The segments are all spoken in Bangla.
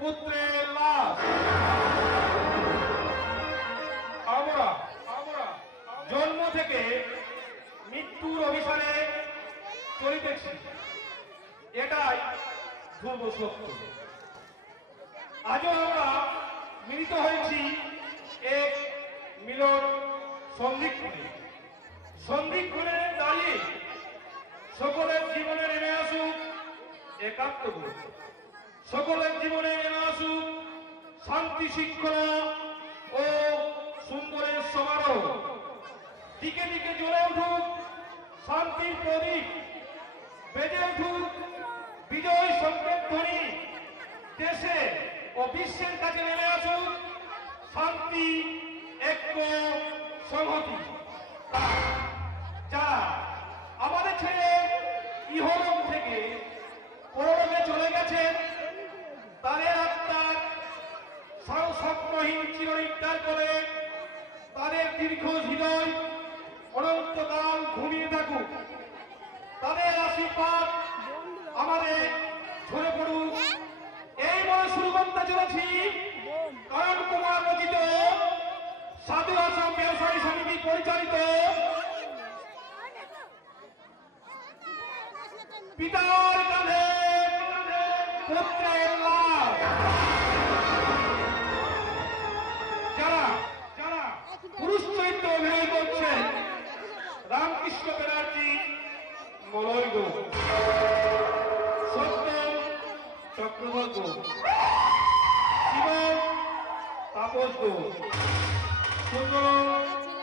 পুত্রের লাশ আমরা জন্ম থেকে মৃত্যুর অভিসারে চলিতেছি, এটাই ধ্রুব সত্য। আজও আমরা মিলিত হয়েছি এক মিলন সন্ধিক্ষণে দাঁড়িয়ে সকলের জীবনে নেমে আসুক একাত্মবোধ, সকলের জীবনে নেমে আসুক শান্তি শৃঙ্খলা ও সুন্দরের সমারোহ। দিকে দিকে জ্বলে উঠুক শান্তির প্রদীপ, বেজে উঠুক বিজয় সংকেত ধ্বনি। দেশে ও বিশ্বের কাছে নেমে আসুক শান্তি, ঐক্য, সংহতি। যারা আমাদের ছেড়ে ইহলোক থেকে পরলোকে চলে গেছেন, তাদের আত্মার স্বপ্নহীন চিরনিদ্রার করে তাদের দীর্ঘ হৃদয় অনন্তকাল ঘুমিয়ে থাকুক। তাদের আশীর্বাদ আমাদের ঝরে পড়ুক। এই বলে শুরু করতে চলেছি কারণ কুমার রচিত সাধু আশ্রম ব্যবসায়ী সমিতি পরিচালিত পিতার কাঁধে পুত্রের লাশ। যারা পুরুষ চরিত্র অভিনয় করছেন রামকৃষ্ণ ব্যানার্জি মলয় গো, সত্য চক্রবর্তী, শিব তাপস গো, সুন্দর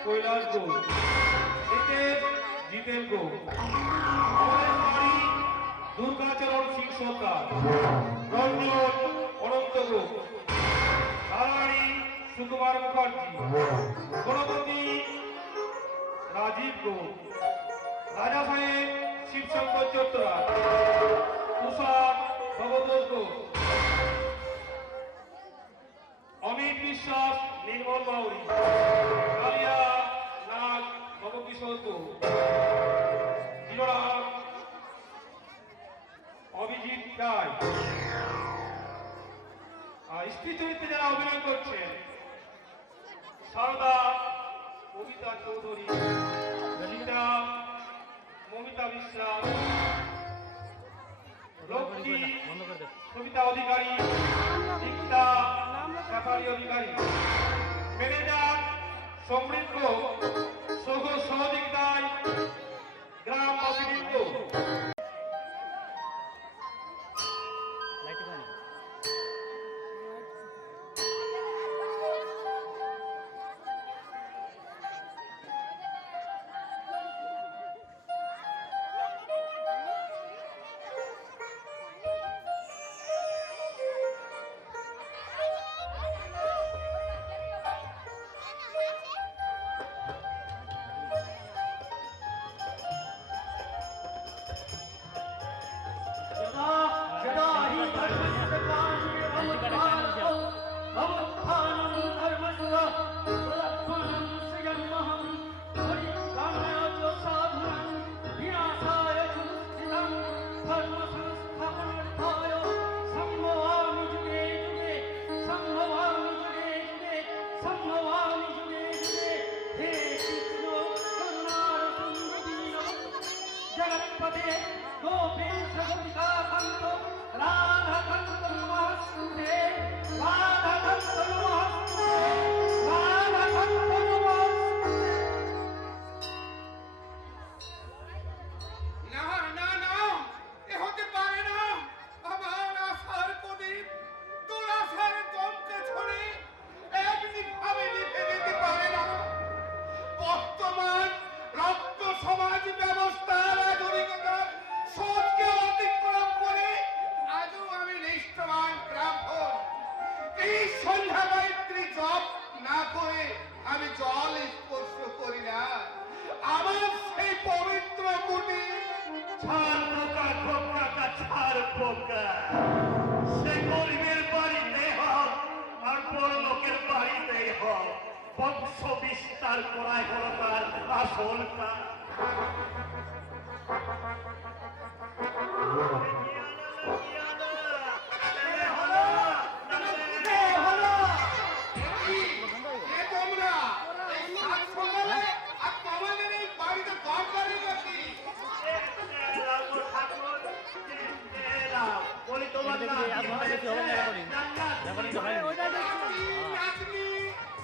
কৈলাস গো, জিতেন গো, দুর্গাচরণ সিং সরকার, রঞ্জন অনন্ত গো, নারায়ণী সুকুমার মুখার্জি, গণপতি রাজীব গো, রাজা সাহেব শিবশঙ্কর চোত্রা, তুষার ভগদোষ গো, অমিত বিশ্বাস নির্মল বাউরি, কালিয়া নাগ ভবকিশোর গো, অভিজিৎ রায়। স্ত্রী চরিত্রে যারা অভিনয় করছেন সারদা কবিতা চৌধুরী, রীতা মমিতা বিশ্বাস, লক্ষ্মী কবিতা অধিকারী, দীপ্তা সাফারি অধিকারী, ম্যানেজার সমৃদ্ধ সহযোগিতায় গ্রামবাসীবৃন্দ। সে গরিবের বাড়িতে হোক আর বড় লোকের বাড়িতেই হোক, বংশ বিস্তার করাই হলো তার আসল কাজ।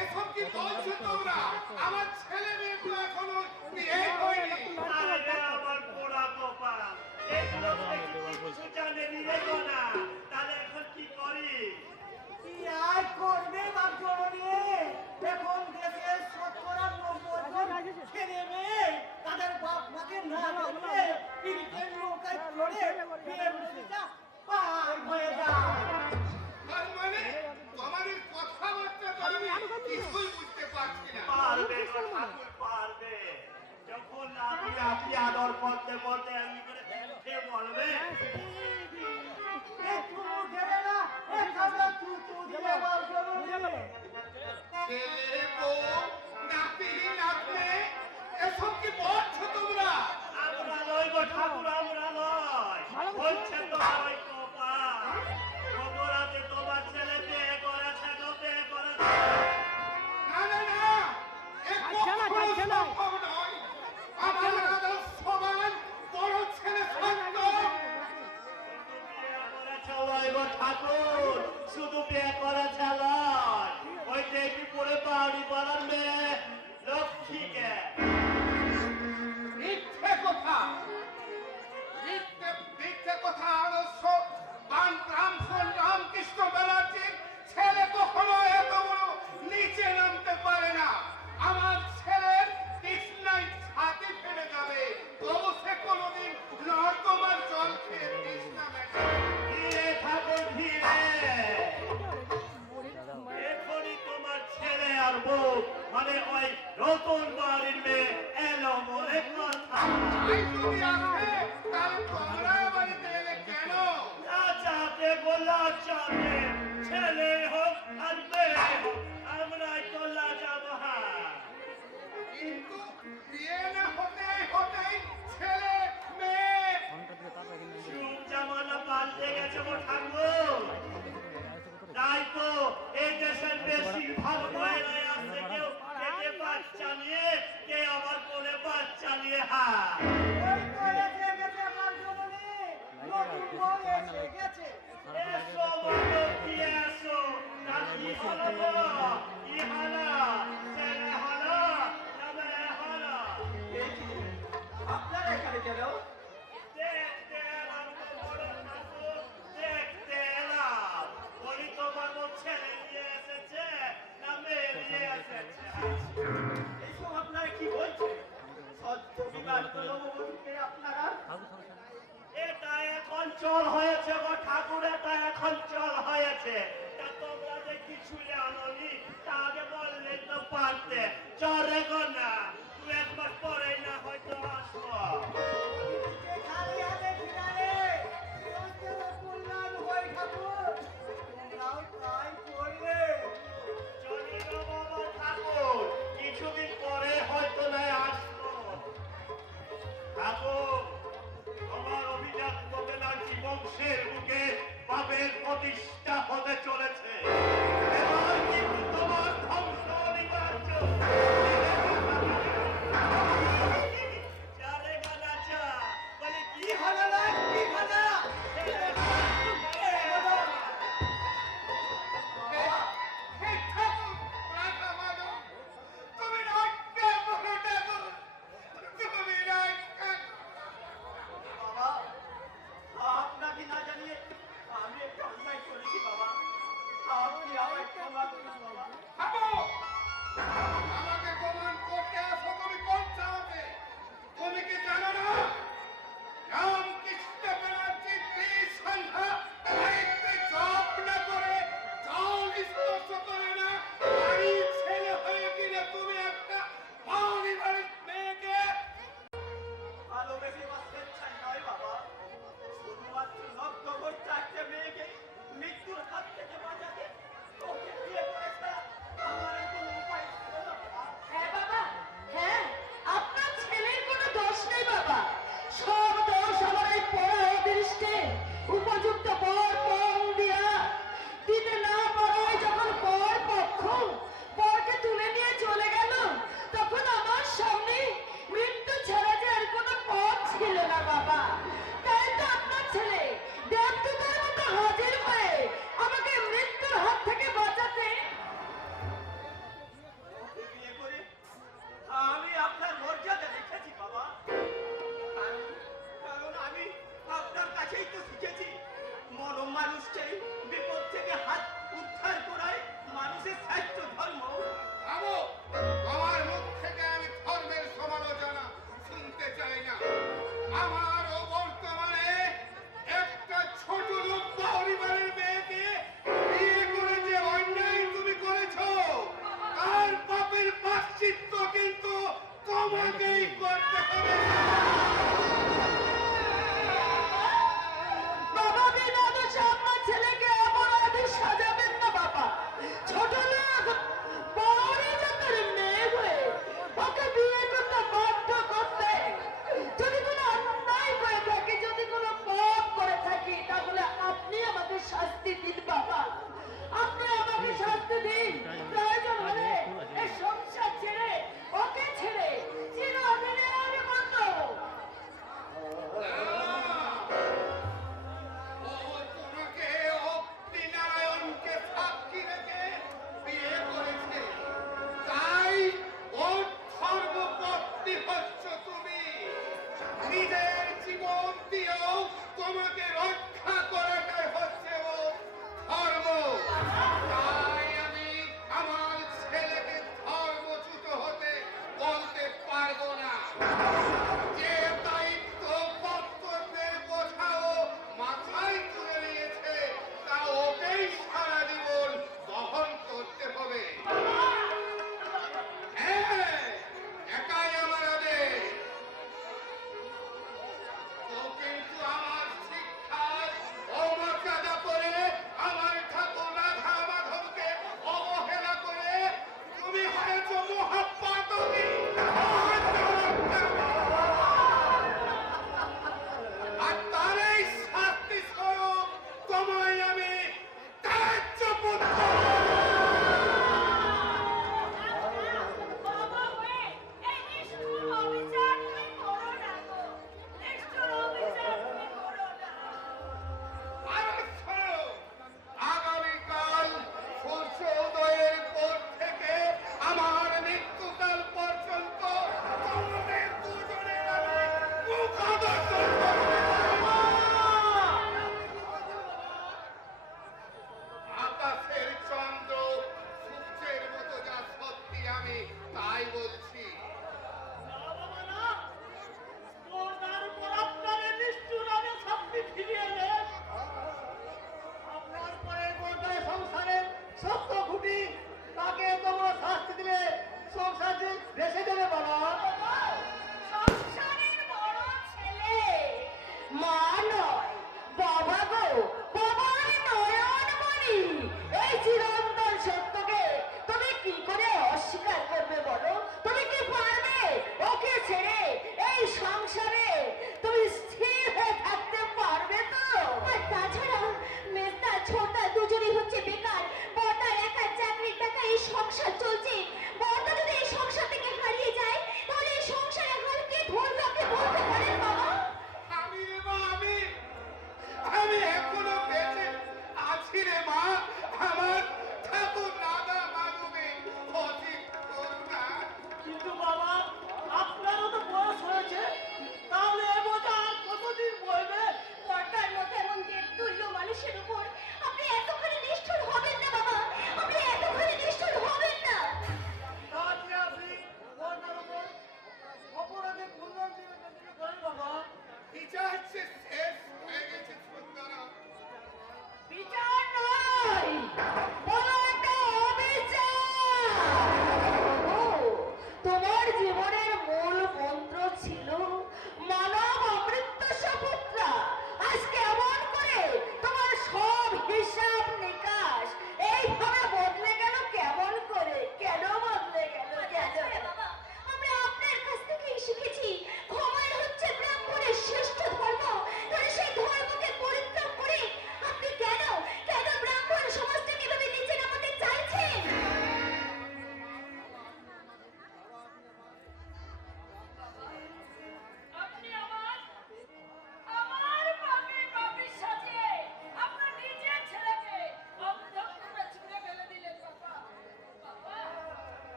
এসব কি বলছো তোমরা? আমার ছেলে মেয়ে তো এখনো বিয়ে হয়নি। আরে আমার পোড়া কপাল, এগুলো থেকে কিছু জানেনি রে গোনা। তাহলে এখন কি করি? কি আর করবে বাপজননী? এখন দেশের 70-90 ছেলে মেয়ে তাদের বাপ মাকে না বলে পিরিতের নৌকায় চড়ে বিয়ে বসেটা পার হয়ে যায়। তার মানে তোমাদের কথাবার্তা তো আমি কিছুই বুঝতে পারছি না। পারবে গো ঠাকুর, পারবে। যখন আপনি আদর করতে করতে এমনি করে উঠে বলবে, একটু গেলে না এখানে তুতু দিলে বাপজননী। ছেলে বউ নাতি নাতনি এসব কি বলছো তোমরা? আমরা নই গো ঠাকুর, আমরা নয়। বলছে তোমার ওই কপাল। গতরাতে তোমার ছেলে বিয়ে করেছে গো, বিয়ে করেছে। না না না, এ কখনো সম্ভব নয়। আমার দাদার সমান বড় ছেলে সত্য। ঠাকুর শুধু বিয়ে করা চালায় ওই দেখি পরে বাড়ি পাড়ার মেয়ে লক্ষ্মীকে। মিথ্যে কথা, মিথ্যে মিথ্যে কথা। আদর্শ রামকৃষ্ণ ব্যানার্জির ছেলে কখনো এত বড় নিচে নামতে পারে না। আমার ছেলের তৃষ্ণায় ছাতি ফেলে যাবে, তবু সে কোনোদিন নর্দমার জল খেয়ে তৃষ্ণা মেটাবে। ধীরে থাকো ধীরে, এখনই তোমার ছেলে আর বউ মানে ওই নতুন বাড়ির মেয়ে এলো বলে কথা। তাই যদি আসে তাহলে তোমরা বাড়িতে এলে কেন? লাচাতে গো লাচাতে, ছেলে হোক আর মেয়ে হোক আমরাই তো লাচাবো। কিন্তু বিয়ে না হতেই ছেলে মেয়ে। যুগ জামানা পাল্টে গেছে গো ঠাকুর। তাই তো এই দেশের বেশিরভাগ মহিলাই আছে কেউ পেটে বাচ্চা নিয়ে, কে আবার কোলে বাচ্চা নিয়ে। ওই তো এসে গেছে বাপজননী, নতুন বউ এসে গেছে। এসো বলো কি এসো, তা কি হলো গো? কি হলো? ছেলে হলো না মেয়ে হলো? আপনারা এখানে কেন? দেখতে এলাম গো বড় ঠাকুর, দেখতে এলাম। বলি তোমার গো ছেলে নিয়ে এসেছে না মেয়ে নিয়ে এসেছে? এইসব আপনারা কি বলছেন? সদ্য বিবাহিত নববধূকে আপনারা এটা এখন চল হয়েছে গো ঠাকুর, এটা এখন চল হয়েছে। তা তোমরা যে কিছু জানোনি তা আগে বললে তো পারতে। চলে গো না, তুই একবার পরে না হয়তো আসবো। যে খালি হাতে ফিরালে কেউ যেন কল্যাণ হয় ঠাকুর, তোমরাও তাই করবে। চলি গো বাবা ঠাকুর, কিছুদিন পরে হয়তো না আসবো। ঠাকুর, তোমার অভিজাত ব্যানার্জি বংশের বুকে বাপের প্রতিষ্ঠা হতে চলেছে। এবার কিন্তু তোমার ধ্বংস অনিবার্য। চারে গানা চা, সেই বিপদ থেকে হাত উদ্ধার করাই মানুষের শ্রেষ্ঠ ধর্ম। ভাবো, আমার মুখ থেকে আমি ধর্মের সমালোচনা শুনতে চাই না। আমারও বর্তমানে একটা ছোট লোক পরিবারের মেয়েকে বিয়ে করে যে অন্যায় তুমি করেছো, তার পাপের প্রায়শ্চিত্ত কিন্তু তোমাকেই করতে হবে। বাবা বিনা দোষে আপনার ছেলেকে অপরাধী সাজাবেন না বাবা। ছোট লোক বড় জাতের মেয়ে হয়ে ওকে বিয়ে করতে বাধ্য করতে, যদি কোনো অন্যায় করে থাকি, যদি কোনো পাপ করে থাকি, তাহলে আপনি আমাকে শাস্তি দিন বাবা। আপনি আমাকে শাস্তি দিন। প্রয়োজন হলে এই সংসার ছেড়ে, ওকে ছেড়ে চিরদিনের মতো ও তোমাকে অগ্নিনারায়ণকে সাক্ষী রেখে বিয়ে করেছে, তাই ওর ধর্মপত্নী হচ্ছ তুমি। নিজের জীবন দিয়েও তোমাকে রক্ষা করাটাই হচ্ছে ওর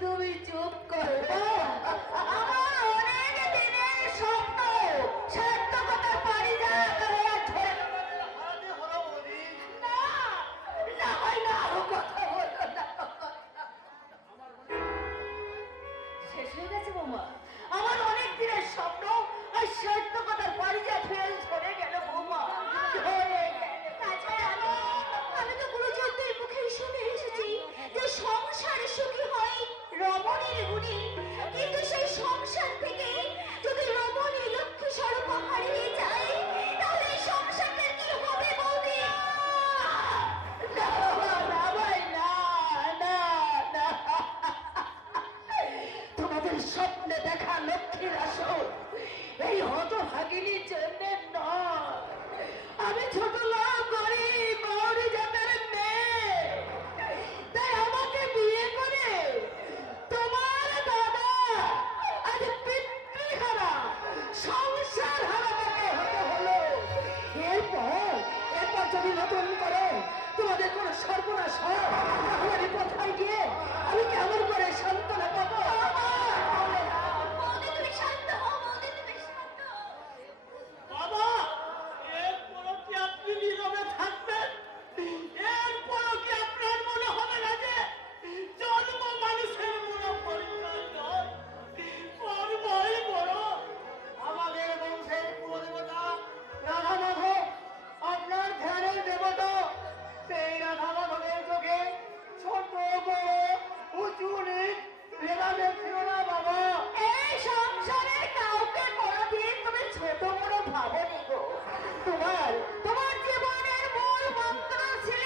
তুমি চুপ করো। আমার অনেক দিনের স্বপ্ন সার্থকতার পারিজাত হয়ে ধরে হারাতে হলো বৌদি। না, না হয় না, আরো কথা বলো না। শেষ হয়ে গেছে বৌমা, আমার অনেক দিনের স্বপ্ন আর সার্থকতার পারিজাত হয়ে ধরে গেল বৌমা, ধরে গেল। তাছাড়া আমি তো গুরুজনদের মুখে শুনে এসেছি যে সংসারে সুখী হয় রমণীর গুণে, কিন্তু সেই সংসার থেকে যদি রমণী লক্ষ্মী স্বরূপ হারিয়ে যায় তাহলে এই সংসারটার কি হবে বৌদি? না না ভাই, না না না, তোমাদের স্বপ্নে দেখা লক্ষ্মীর আসর এই হতভাগিনীর জন্য নয়। আমি ছোট লোক, গরিব বাউরি জাতের মেয়ে, তাই আমাকে বিয়ে করে তোমার দাদা আজ পিতৃহারা সংসার হারাটাকে হতে হলো। এরপর যদি নতুন করে তোমাদের কোনো সর্বনাশ হয় তাহলে আমি কোথায় গিয়ে আমি কেমন করে সান্ত্বনা পাবো? তুমি শান্ত হও, তুমি শান্ত হও। বাবা, এরপরও কি আপনি নীরবে থাকবেন? এরপরও কি আপনার মনে হবে না যে জন্ম মানুষের মনে পরিচয় নয়, কর্মই বড়? আমাদের বংশের কুলদেবতা রাধা মাধব, আপনার ধ্যানের দেবতা, সেই রাধা মাধবের চোখে ছোট বড় উঁচু নিচ ভেদাভেদ ছিল না বাবা। এই সংসারের কাউকে কোনোদিন তুমি ছোট বড় ভাবনি গো। তোমার জীবনের মূল মন্ত্র ছিল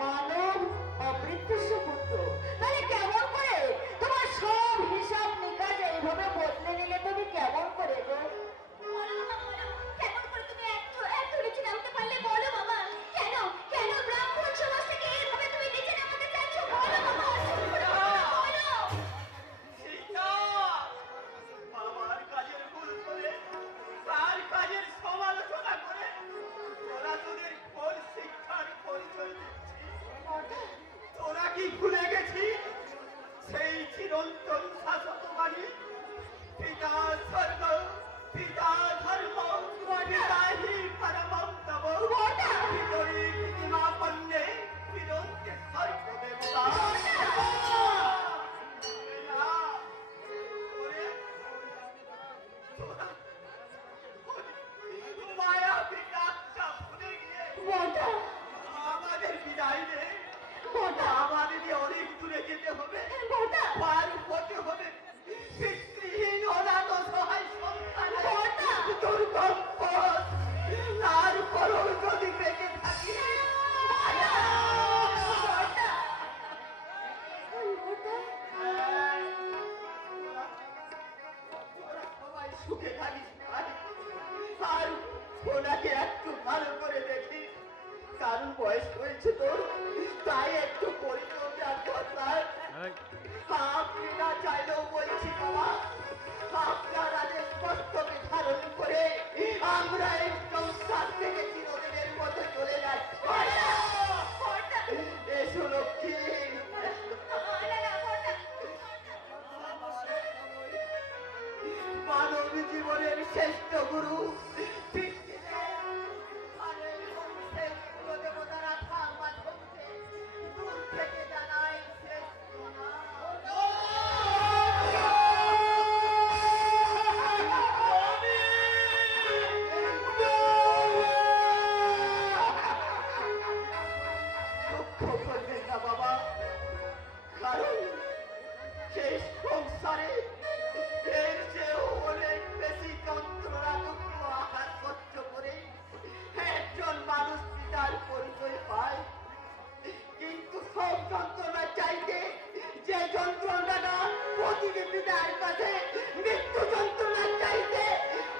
মানব অমৃতস্য পুত্র। তাহলে কেমন করে তোমার সব হিসাব নিকাশ এইভাবে বদলে নিলে তুমি কেমন করে গো? কেমন করে তুমি এত নিচে নামতে পারলে বলো বাবা? কেন কেন ব্রাহ্মণ সমাজ থেকে এইভাবে তুমি নিচে নামাতে চাইছো? বলো বাবা, বলো। সীতা, বাবার কাজের ভুল করে, তার কাজের সমালোচনা করে তোরা তোদের কোন শিক্ষার পরিচয় দিচ্ছিস? তোরা কি ভুলে গেছিস সেই চিরন্তন শাসক বাণী, পিতা স্বর্গ, পিতা ধর্ম, পিতা হি পরমম তব, পিতরি পিতিমা পন্নে, পিতন্তে স্বর্গ দেবতা। মায়া পিতাটা ভুলে গিয়ে বড়দা, আমাদের বিদায় দে। বড়দা, আমাদের অনেক দূরে যেতে হবে, বড়দা, পার হতে হবে পিতৃহীন অনাথ সহায় সন্তানের বড়দা। দুর্গম পথ। তারপরও যদি বেঁচে থাকি তোরা সবাই সুখে থাকিস ভাই। আর ওনাকে একটু ভালো করে দেখিস, কারণ বয়স হয়েছে তো, তাই একটু পরিচর্যার দরকার। আপনি না চাইলেও বলছি বাবা, আপনার আদেশ বাস্তবে ধারণ করে আমরা এই সংসার থেকে চিরদিনের মতো চলে যাচ্ছি। এসো লক্ষ্মী। মানব জীবনের শ্রেষ্ঠ গুরু দেবতারা দূর থেকে জানাই শ্রেষ্ঠ দুঃখ করবেন না বাবা, কারণ সেই সংসারে এর চেয়েও অনেক বেশি যন্ত্রণা দুঃখ আঘাত সহ্য করে একজন মানুষ পিতার পরিচয় পায়। কিন্তু সব যন্ত্রণা চাইতে যে যন্ত্রণাটা প্রতিটি পিতার কাছে মৃত্যু যন্ত্রণা চাইতে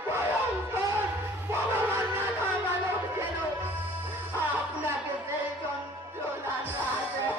ভয়ঙ্কর, ভগবান রাধা মানব যেন আপনাকে সেই যন্ত্রণা না দেয়।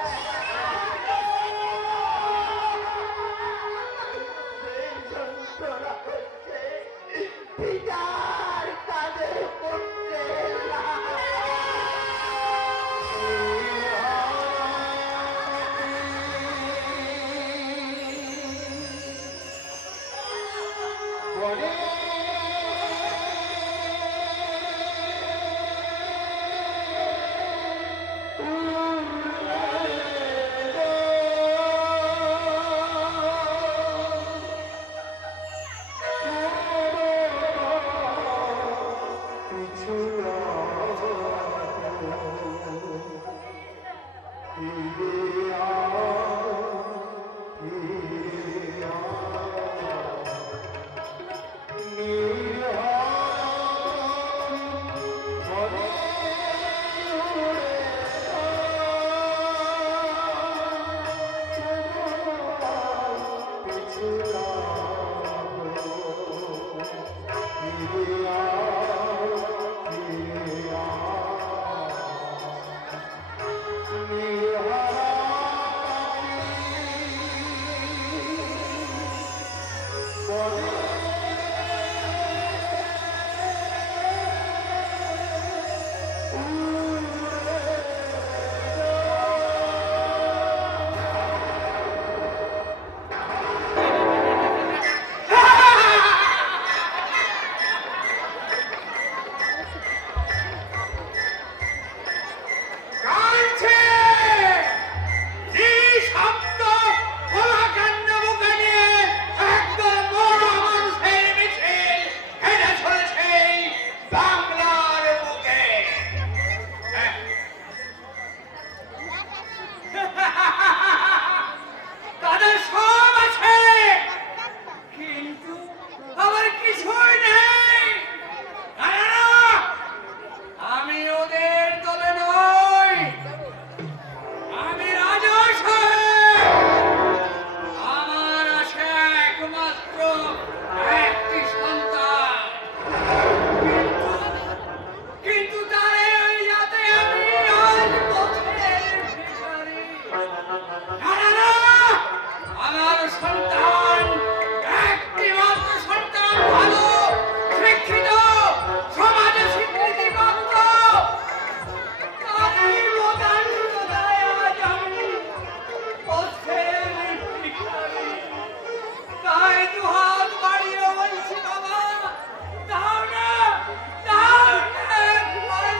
কাঁদছে যে শব্দ কলাকাণ্ড মুখে নিয়ে একদম বড় মানুষের মিছিল হেঁটে চলেছে বাংলার বুকে। তাদের সব আছে কিন্তু আমার কিছুই নেই। না, না, না, আমি ওদের দলে নই, আমি রাজা সাহেব। আমার আছে একমাত্র একটি সন্তান, কিন্তু তারে ওই যাতে আমি আজ পথের ভিখারি। না, না, না, আমার সন্তান একটি মাত্র সন্তান, ভালো শিক্ষিত, সমাজে স্বীকৃতিপ্রাপ্ত। তারই মতান্তরায় আজ আমি পথের ভিখারি। তাই দুহাত বাড়িয়ে বলছি, বাবা দাও না, দাও না একবার।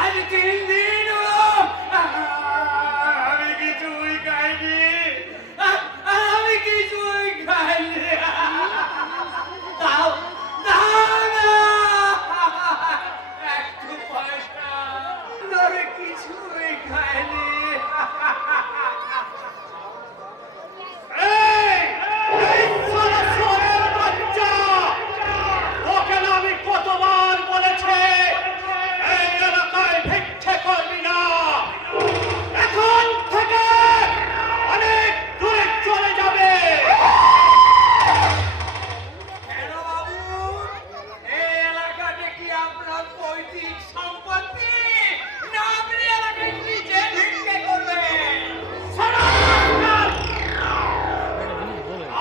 আজ 3 দিন হলো আমি কিছুই খাইনি, আমি কিছুই খাইনি। দাও, দাও না একটু পয়সা, ধরে কিছুই খাইনি। এই শালা চোরের বাচ্চা! তোকে না আমি কতবার বলেছি এই এলাকায় ভিক্ষে করবি না। এখন থেকে অনেক দূরে চলে যাবে। কেন বাবু, এই এলাকাটা কি আপনার পৈতৃক সম্পত্তি, না আপনি এলাকায় নিজে ভিক্ষে করবেন?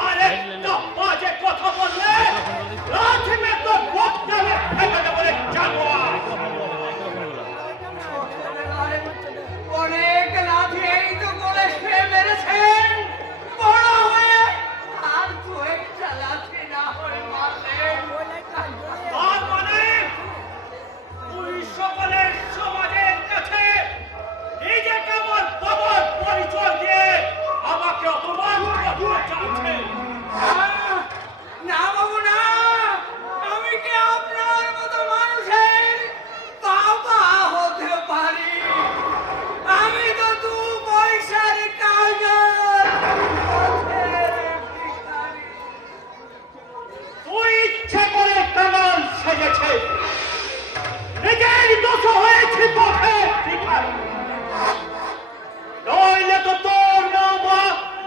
আর একটু বাজে কথা বললে লাঠি মেরে তোর বুকটা আমি ফেলে দেবো রে জানোয়ার। অনেক লাঠি এই তো গলে সে মেরেছেন, বড় হয়ে আর দু একটা লাঠি না হয়ে মারলেন। তার মানে তুই সকলের সমাজের কাছে নিজেকে আমার বাবার পরিচয় দিয়ে আমাকে অপমান করতে চাচ্ছে। না বাবু না, আমি কি আপনার মতো মানুষের বাবা হতে পারি? আমি তো 2 পয়সার কাগজ, পথের ভিখারি। তুই ইচ্ছে করে কামাল সেজেছে, নিজের দোষ হয়েছে পথে ভিখারি। নইলে তো তোর মা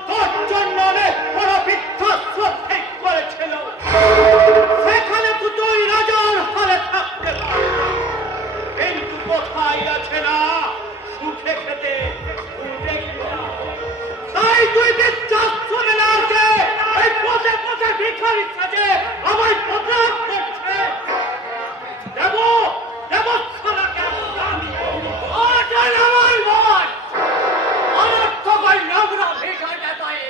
তোর জন্য অনেক বড় বৃদ্ধাশ্রম ঠিক করেছিল, সেখানে তো তুই রাজার হালে থাকতে পারবি। কিন্তু কোথায় আছে না সুখে খেতে, সুখে খেতে। তাই তুই বৃদ্ধাশ্রমে না যে এই পথে পথে ভিখারি সাজে আমায় বদনাম করছে। দেব দেব ছাড়াকে আমি ওটাই আমার মত। অনর্থকর নোংরা ভিখারিটা তাই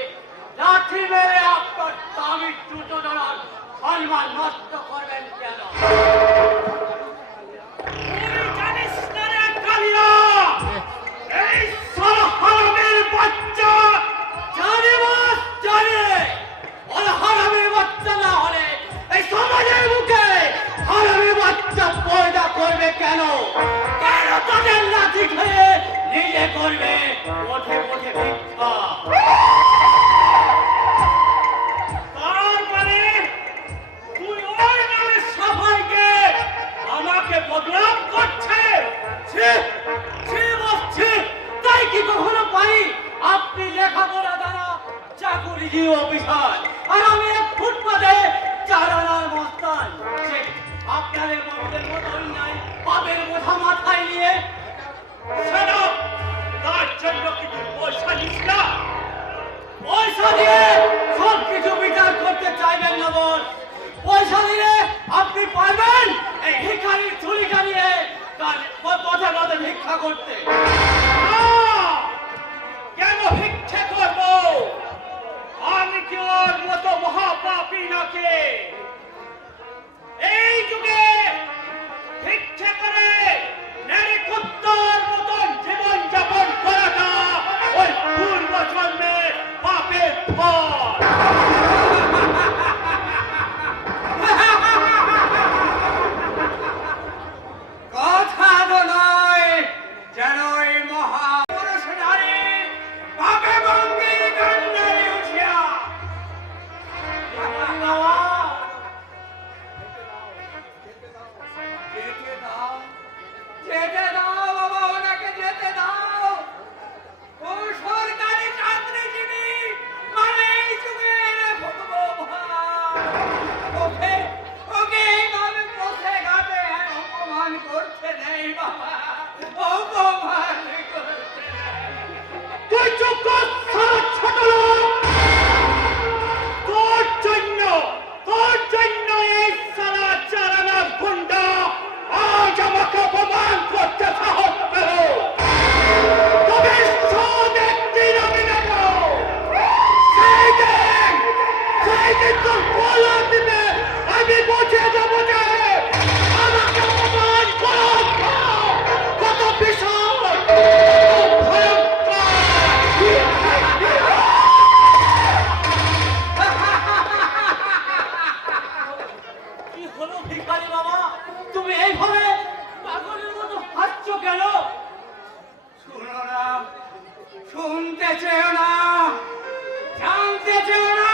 লাঠি মেরে আপনার দামি জুতো ধরার সম্মান নষ্ট করবেন কেন? তুই জানিস না রে কালিয়া, এই সারা হারামের বাচ্চা জানে বাস জানে। আর হারামের বাচ্চা না হলে এই সমাজের মুখে হারামের বাচ্চা পয়দা করবে কেন? কেন তাদের লাঠি খেয়ে নিজে করবে পথে পথে ভিক্ষা? তার মানে তুই ওই নামে সবাইকে আমাকে বদনাম করছে। ছি, ছি বলছি, তাই কি কখনো পারি আপনি লেখাপড়া দ্বারা চাকুরিজীবী অফিসার আর আমি এক ফুটপাতে 4 আনার মস্তান। আপনাদের ভিখারিদের মতোই নাই পাপের বোঝা মাথায় নিয়ে শোনো, তার জন্য কি তুই পয়সা নিস না? পয়সা দিয়ে সব কিছু বিচার করতে চাইবেন না বস। পয়সা দিলে আপনি পারবেন এই ভিখারির ছুরিকা নিয়ে পথে পথে ভিক্ষা করতে। না! কেন ভিক্ষে করব? আমি কি ওর মতো মহাপাপী নাকি? এই যুগে ভিক্ষে করে নারী কুত্তার মতন জীবন যাপন করাটা ওই পূর্ব জন্মের পাপের ফল। কথা তো নয় যেন ওই মহাপুরুষ নারী পাপে ভঙ্গির কান্ডারি উঠিয়া যেতে দাও বাবা, ওনাকে যেতে দাও। ও সরকারি চাকরিজীবী মানে এই যুগের ভগবান। ওকে এইভাবে পথে ঘাটে অপমান করতে নেই বাবা, অপমান করতে নেই। তুই চুপ কর, সারা ছোট লোক! তোর জন্য এই সারা চারানা গুন্ডা আজ আমাকে অপমান করতে সাহস পেল। তবে শোধ একদিন আমি নেব। সেই দিন তোর বলা দিবে, আমি বুঝে যাবো যে আমাকে অপমান করো কত বিশাল, কত ভয়ঙ্কর। কি হলো ভিখারি বাবা, তুমি এইভাবে পাগলের মতো হাসছো কেন? শুনো না, শুনতে চেও না, জানতে চেও না।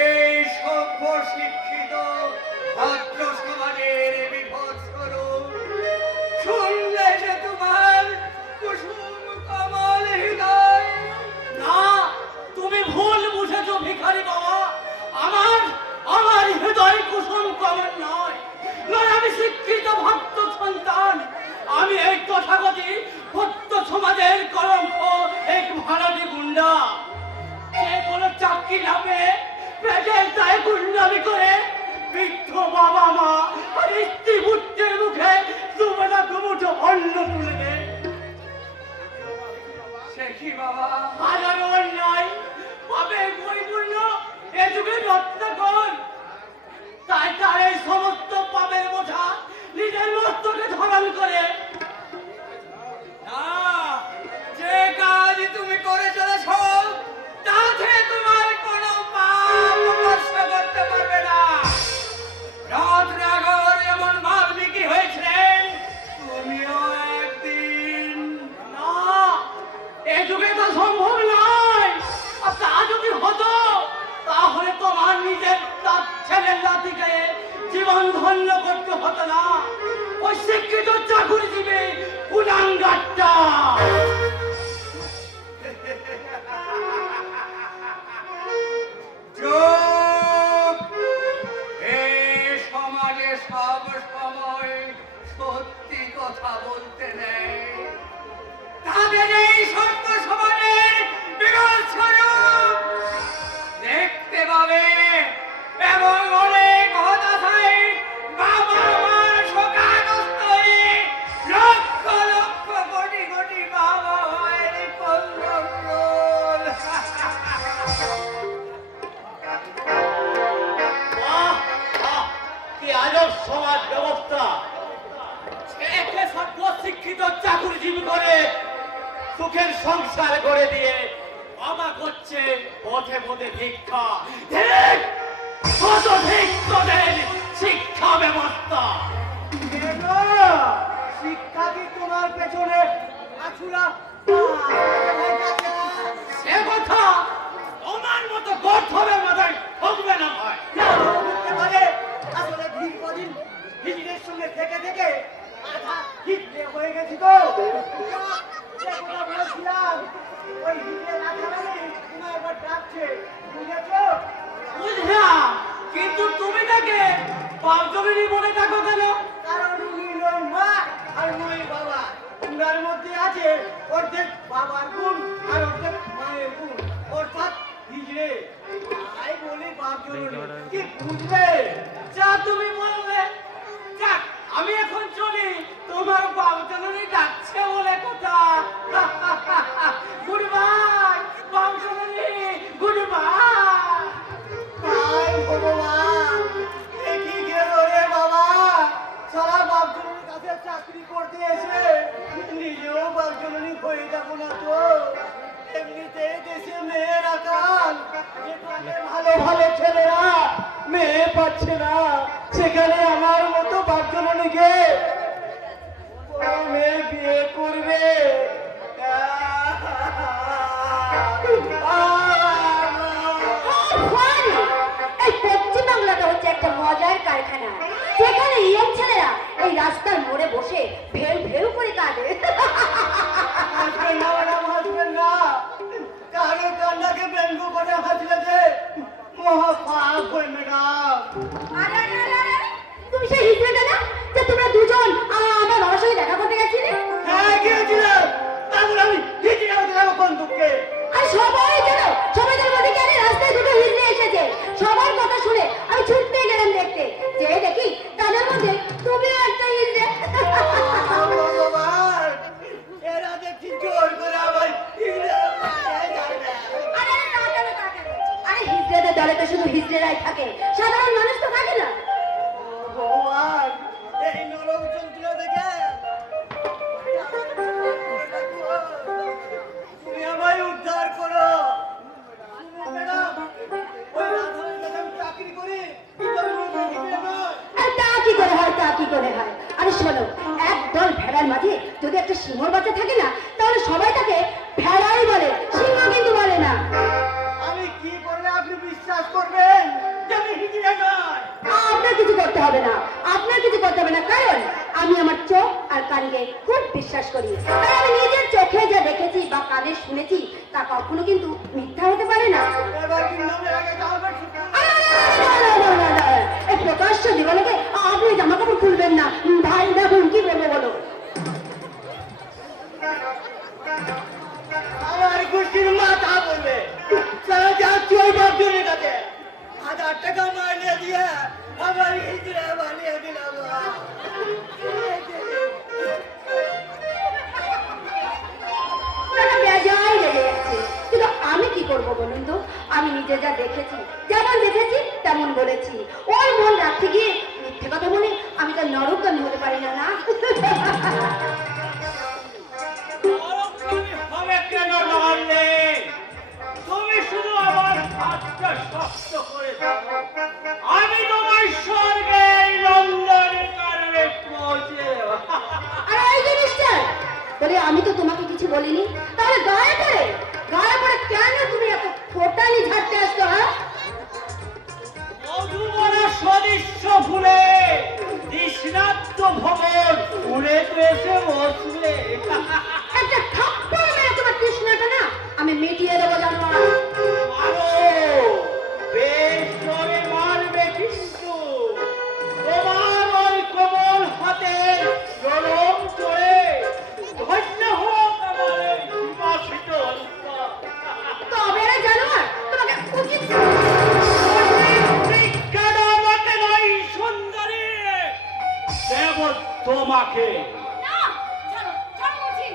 এই সভ্য শিক্ষিত ভদ্র সমাজের বিভৎস রূপ শুনলে যে তোমার কুসুম কমল হৃদয়। না, তুমি ভুল বুঝেছো ভিখারি বাবা। আমার হৃদয় কুসুম কমল নয়। আমি শিক্ষিত ভক্ত সন্তান। আমি এই তথাগতি ভক্ত সমাজের কলঙ্ক, এক ভাড়াটি গুন্ডা। যে কোনো চাকরি না পেয়ে পেটের দায়ে গুন্ডামি করে বৃদ্ধ বাবা মা আর স্ত্রী পুত্রের মুখে দুবেলা দুমুঠো অন্ন তুলে দেয়। সে কি বাবা, হাজার অন্যায় পাপের বৈপুণ্য এ যুগে রত্নাকর। তাই তার এই সমস্ত পাপের বোঝা নিজের মস্তকে ধারণ করে। না, যে কাজ তুমি করে চলেছ তাতে তোমার কোনো পাপ স্পর্শ করতে পারবে না। রত্নাকর যেমন বাল্মীকি হয়েছিলেন, তুমিও একদিন। না, এ যুগে তো সম্ভব নয়। আর তা যদি হতো তাহলে তোমার নিজের তার ছেলের নাতিকে জীবন ধন্য করতে হতো না। ওই শিক্ষিত চাকুরিজীবী কুলাঙ্গারটা। চুপ! এই সমাজে সব সময় সত্যি কথা বলতে নেই। তাদের এই সত্য সমাজের বিভৎস রূপ দেখতে পাবে এবং অনেক হতাশায় বাবা মার শোকাগ্রস্ত হয়ে লক্ষ লক্ষ কোটি কোটি বাবা মায়ের কল্যাণ। কি আজব সমাজ ব্যবস্থা! ছেলেকে সভ্য শিক্ষিত চাকুরিজীবী করে সুখের সংসার করে দিয়ে বাবা করছে পথে পথে ভিক্ষা। ঠিক কত ঠিক তোদের শিক্ষা ব্যবস্থা। শিক্ষা কি তোমার পেছনে আছুলা সে কথা তোমার মতো গর্থবের মাথায় ঠকবে না ভাই। আসলে দীর্ঘদিন হিজড়ের সঙ্গে থেকে থেকে আধা হিজড়ে হয়ে গেছি তো। যে কথা বলেছিলাম ওই হিজড়ে রাখা মানে তোমার একবার ডাকছে, বুঝেছো? বুঝলাম, কিন্তু তুমি তাকে বাপজননী বলে থাকো কেন? কারণ উনি নয় মা আর নয় বাবা, উনার মধ্যে আছে অর্ধেক বাবার গুণ আর অর্ধেক মায়ের গুণ, অর্থাৎ হিজড়ে। তাই বলি বাপজননী কি বুঝবে? যা তুমি বললে। যাক, আমি এখন চলি, তোমার বাপজননী ডাকছে বলে কথা। গুড বাই বাপজননী, গুড বাই। হায় ভগবান, এ কি গেল রে বাবা? সারা বাপজননীর কাছে চাকরি করতে এসে নিজেও বাপজননী হয়ে যাবো না তো? এমনিতে দেশে মেয়ের আকাল, যেখানে ভালো ভালো ছেলেরা মেয়ে পাচ্ছে না, সেখানে আমার মতো বাপজননীকে বড় মেয়ে বিয়ে করবে। এই পশ্চিম বাংলাটা হচ্ছে একটা মজার কারখানা, যেখানে ইয়ং ছেলেরা এই রাস্তার মোড়ে বসে ভেউ ভেউ করে কাঁদে। হাসবেন না ম্যাডাম, হাসবেন না। কারো কান্নাকে ব্যঙ্গ করে হাসলে যে মহা পাপ হয় ম্যাডাম। আরে আরে আরে আরে, তুমি সেই হিজড়েটা না যে তোমরা দুজন আমার বাবার সঙ্গে দেখা করতে গেছিলে? হ্যাঁ গিয়েছিলাম, তারপর আমি হিজড়ে হতে যাবো কোন দুঃখে? আর সবাই জানো, সবাই জানো বলে কেন রাস্তায় দুটো হিজড়ে এসেছে। সবার কথা শুনে আমি ছুটতে গেলাম দেখতে, যে দেখি তাদের মধ্যে তুমিও একটা হিজড়ে। ভগবান, এরা দেখছি জোর করে আমার হিজড়ে বানায় যাবে। আরে আরে না কেন না কেন? আরে হিজড়েদের দলে তো শুধু হিজড়েরাই থাকে, সাধারণ মানুষ তো থাকে না। ভগবান, এই নরম যন্ত্রণা দেখে তুমি আমায় উদ্ধার করো। ম্যাডাম, ওই রাধার কাছে আমি চাকরি করি, কিন্তু আমি নতুন হিজড়ে নই। আর তা কি করে হয়, তা কি করে হয়? আরে শোনো, একদল ভেড়ার মাঝে যদি একটা সিংহর বাচ্চা থাকে না, তাহলে সবাই তাকে ভেড়াই বলে, সিংহ কিন্তু বলে না। আমি কি করলে আপনি বিশ্বাস করবেন যে আমি হিজড়ে নই? আপনার কিছু করতে হবে না, আপনার কিছু করতে হবে না, কারণ আমি আমার চোখ আর কানকে খুব বিশ্বাস করি। আর আমি নিজের চোখে যা দেখেছি বা কানে শুনেছি তা কখনো কিন্তু মিথ্যা হতে পারে না। এবার কিন্তু আমি আগে যাওয়ার এই প্রকাশ্য জীবনকে আপনি জামা কাপড় খুলবেন না, ভাই না বোন কি বলবো বলো? আমার গোষ্ঠীর মাথা বলবে সারা যাচ্ছি ওই বাপজনের কাছে, 1000 টাকা মাইনে দিয়ে আমার হিজড়ে বানিয়ে দিলাম। তারা বেজায় রেগে যাচ্ছে, কিন্তু আমি কি করবো বলুন তো? আমি নিজে যা দেখেছি, যেমন দেখেছি তেমন বলেছি। ওই মন রাখতে গিয়ে মিথ্যে কথা বলে আমি তো নরকগামী হতে পারি না, না? হবে কেন নড়লে? তুমি শুধু আমার হাতটা শক্ত করে ধরো, আমি তোমার স্বর্গে লন্ডনের কারণে পৌঁছে দেব। আর এই যে মিস্টার, বলে আমি তো তোমাকে কিছু বলিনি, তাহলে গায়ে পড়ে কেন তুমি এত ফোটানি ঝাড়তে আসছো? হ্যাঁ, মধুবনা সদৃশ্য ফুলে তৃষ্ণার্ত ভবন উড়ে তো এসে বসলে। একটা থাপ্পড় মেরে তোমার তৃষ্ণাটা না আমি মিটিয়ে দেবো, জানো না? মারো, বেশ করে মারবে, কিন্তু তোমার ওই কোমল হাতে নরম করে ধন্য হোক আমার এই বিমাসিত অন্তর। তবে রে জানোয়ার, তোমাকে উচিত কেন আমাকে নয় সুন্দরী, দেব তোমাকে না, ছাড়ো, ছাড়ো বলছি।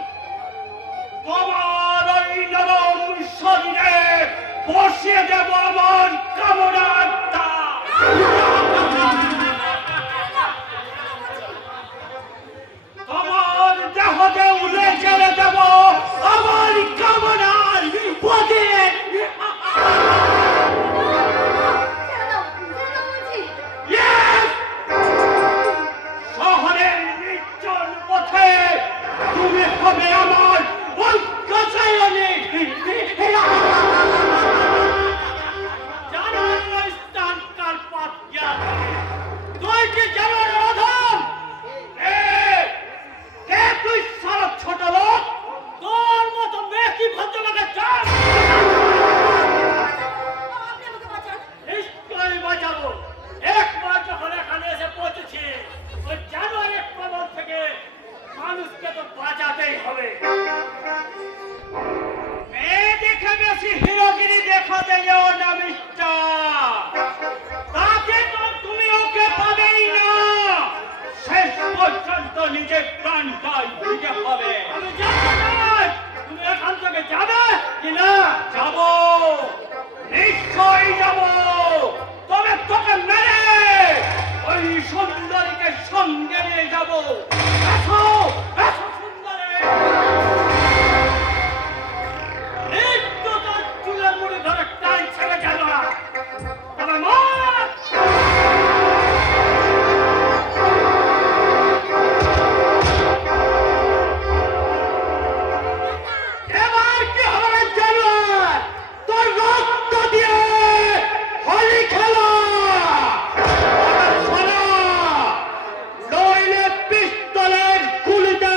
তোমার ওই নরম শরীরে বসিয়ে দেব আমার কামনার তার। তোমার দেহতে উড়ে চলে দেব আমার কামনার পথে। Yes! শহরের নির্জন পথে তুমি হবে আমার ঐক্যচায়নে। জানার স্থান কাল পাত নিজের প্রাণটাই দিতে হবে। আমি যাবো না। তুমি এখান থেকে যাবে কিনা? যাব, নিশ্চয়ই যাব। তবে তোকে মেরে ওই সুন্দরীকে সঙ্গে নিয়ে যাব। আসো, আসো সুন্দরী। একটু তার চুলের মুড়ি ধরে টান ছেড়ে গেল না। তবে মার। এবার কি হবে জানোয়ার? তোর রক্ত দিয়ে হোলি খেলা। এবার শোনো, নইলে পিস্তলের গুলিতে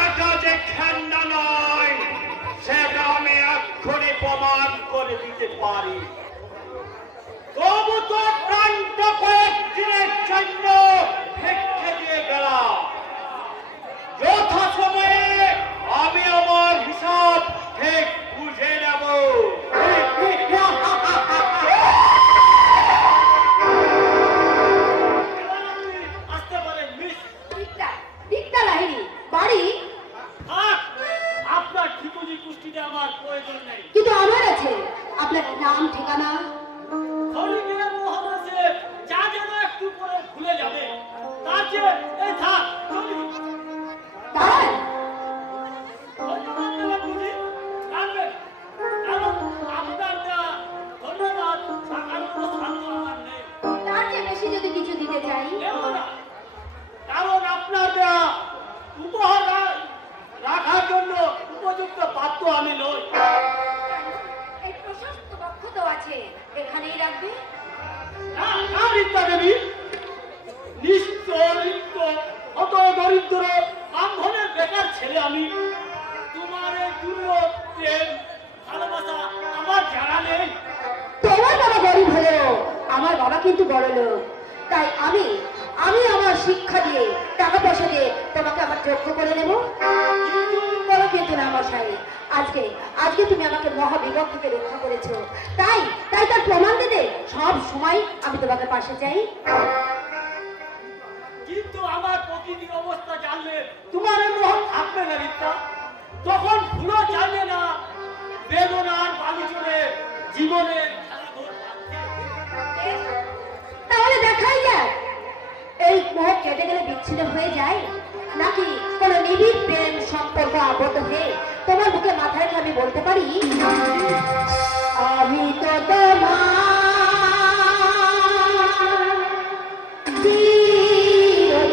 এটা যে খেলনা নয়, সেটা আমি এক্ষুনি প্রমাণ করে দিতে পারি। তবু তো প্রাণটা কয়েকদিনের জন্য ভিক্ষে দিয়ে গেলাম। যথা সময়ে আমি আমার হিসাব ঠিক বুঝে নেব। আসতে পারেন মিস। দিকটা লাহিড়ী বাড়ি, থাক, আপনার ঠিকুজি কুষ্টিতে আমার প্রয়োজন নেই। কিন্তু আমার আছে। আপনার নাম ঠিকানা? হরিকের মহারাজে যা যেন একটু পরে ভুলে যাবে। তার যে এই থাক, চলি। তাই ধন্যবাদ দেওয়া বুঝি জানবেন, কারণ আপনার দেওয়া ধন্যবাদ টাকার কোনো সাধ্য আমার নেই। তার চেয়ে বেশি যদি কিছু দিতে চাই, নেব না, কারণ আপনার দেওয়া উপহার রাখার জন্য উপযুক্ত পাত্র আমি নই। এই প্রশস্ত বক্ষ তো আছে, এখানেই রাখবে। না, না রিক্তা দেবী, নিশ্চ নিত্য অত দরিদ্র ব্রাহ্মণের বেকার ছেলে আমি। তোমার এই দুর্য প্রেম ভালোবাসা আমার জানা নেই। তোমার বাবা গরিব হলেও আমার বাবা কিন্তু বড় লোক। তাই আমি আমার শিক্ষা দিয়ে, টাকা পয়সা দিয়ে তোমাকে আমার যোগ্য করে নেব। বলো কিন্তু না মশাই, আজকে তুমি আমাকে মহাবিপদ থেকে রক্ষা করেছো। তাই তার প্রমাণ দিতে সব সময় আমি তোমাকে পাশে চাই। কিন্তু আমার প্রকৃতির অবস্থা জানলে তোমার এই মোহ থাকবে না রিক্তা। তখন ভুলো জানবে না বেদনার বালি চড়ে জীবনের খেলাধুল থাকছে। তাহলে দেখাই যাক, এই মোহ কেটে গেলে বিচ্ছিন্ন হয়ে যায়, নাকি কোনো নিবিড় প্রেম সম্পর্ক আবদ্ধ হয়ে তোমার বুকে মাথায় রেখে আমি বলতে পারি, আমি তো তোমার চিরদিন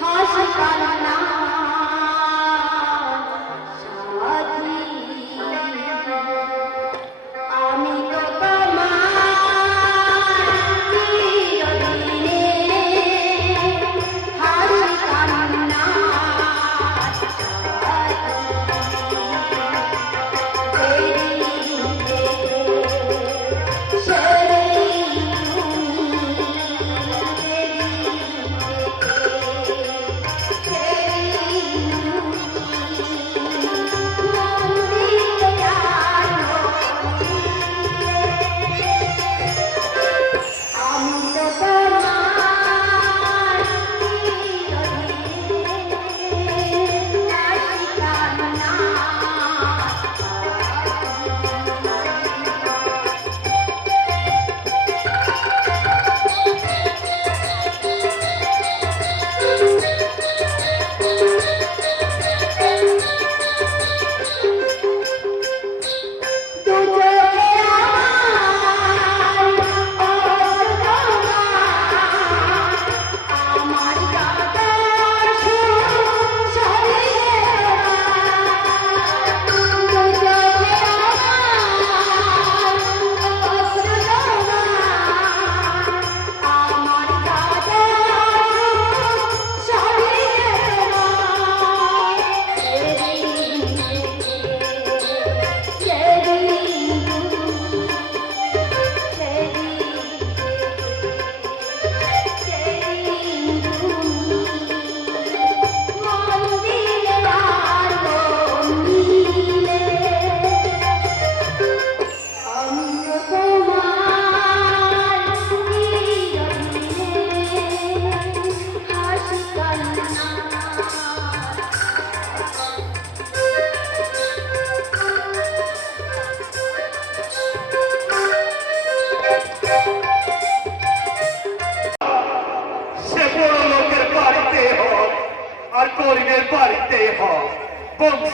হাসি কান্না সাথী। আমি তো তোমার চিরদিনে হাসি কান্না সাথী।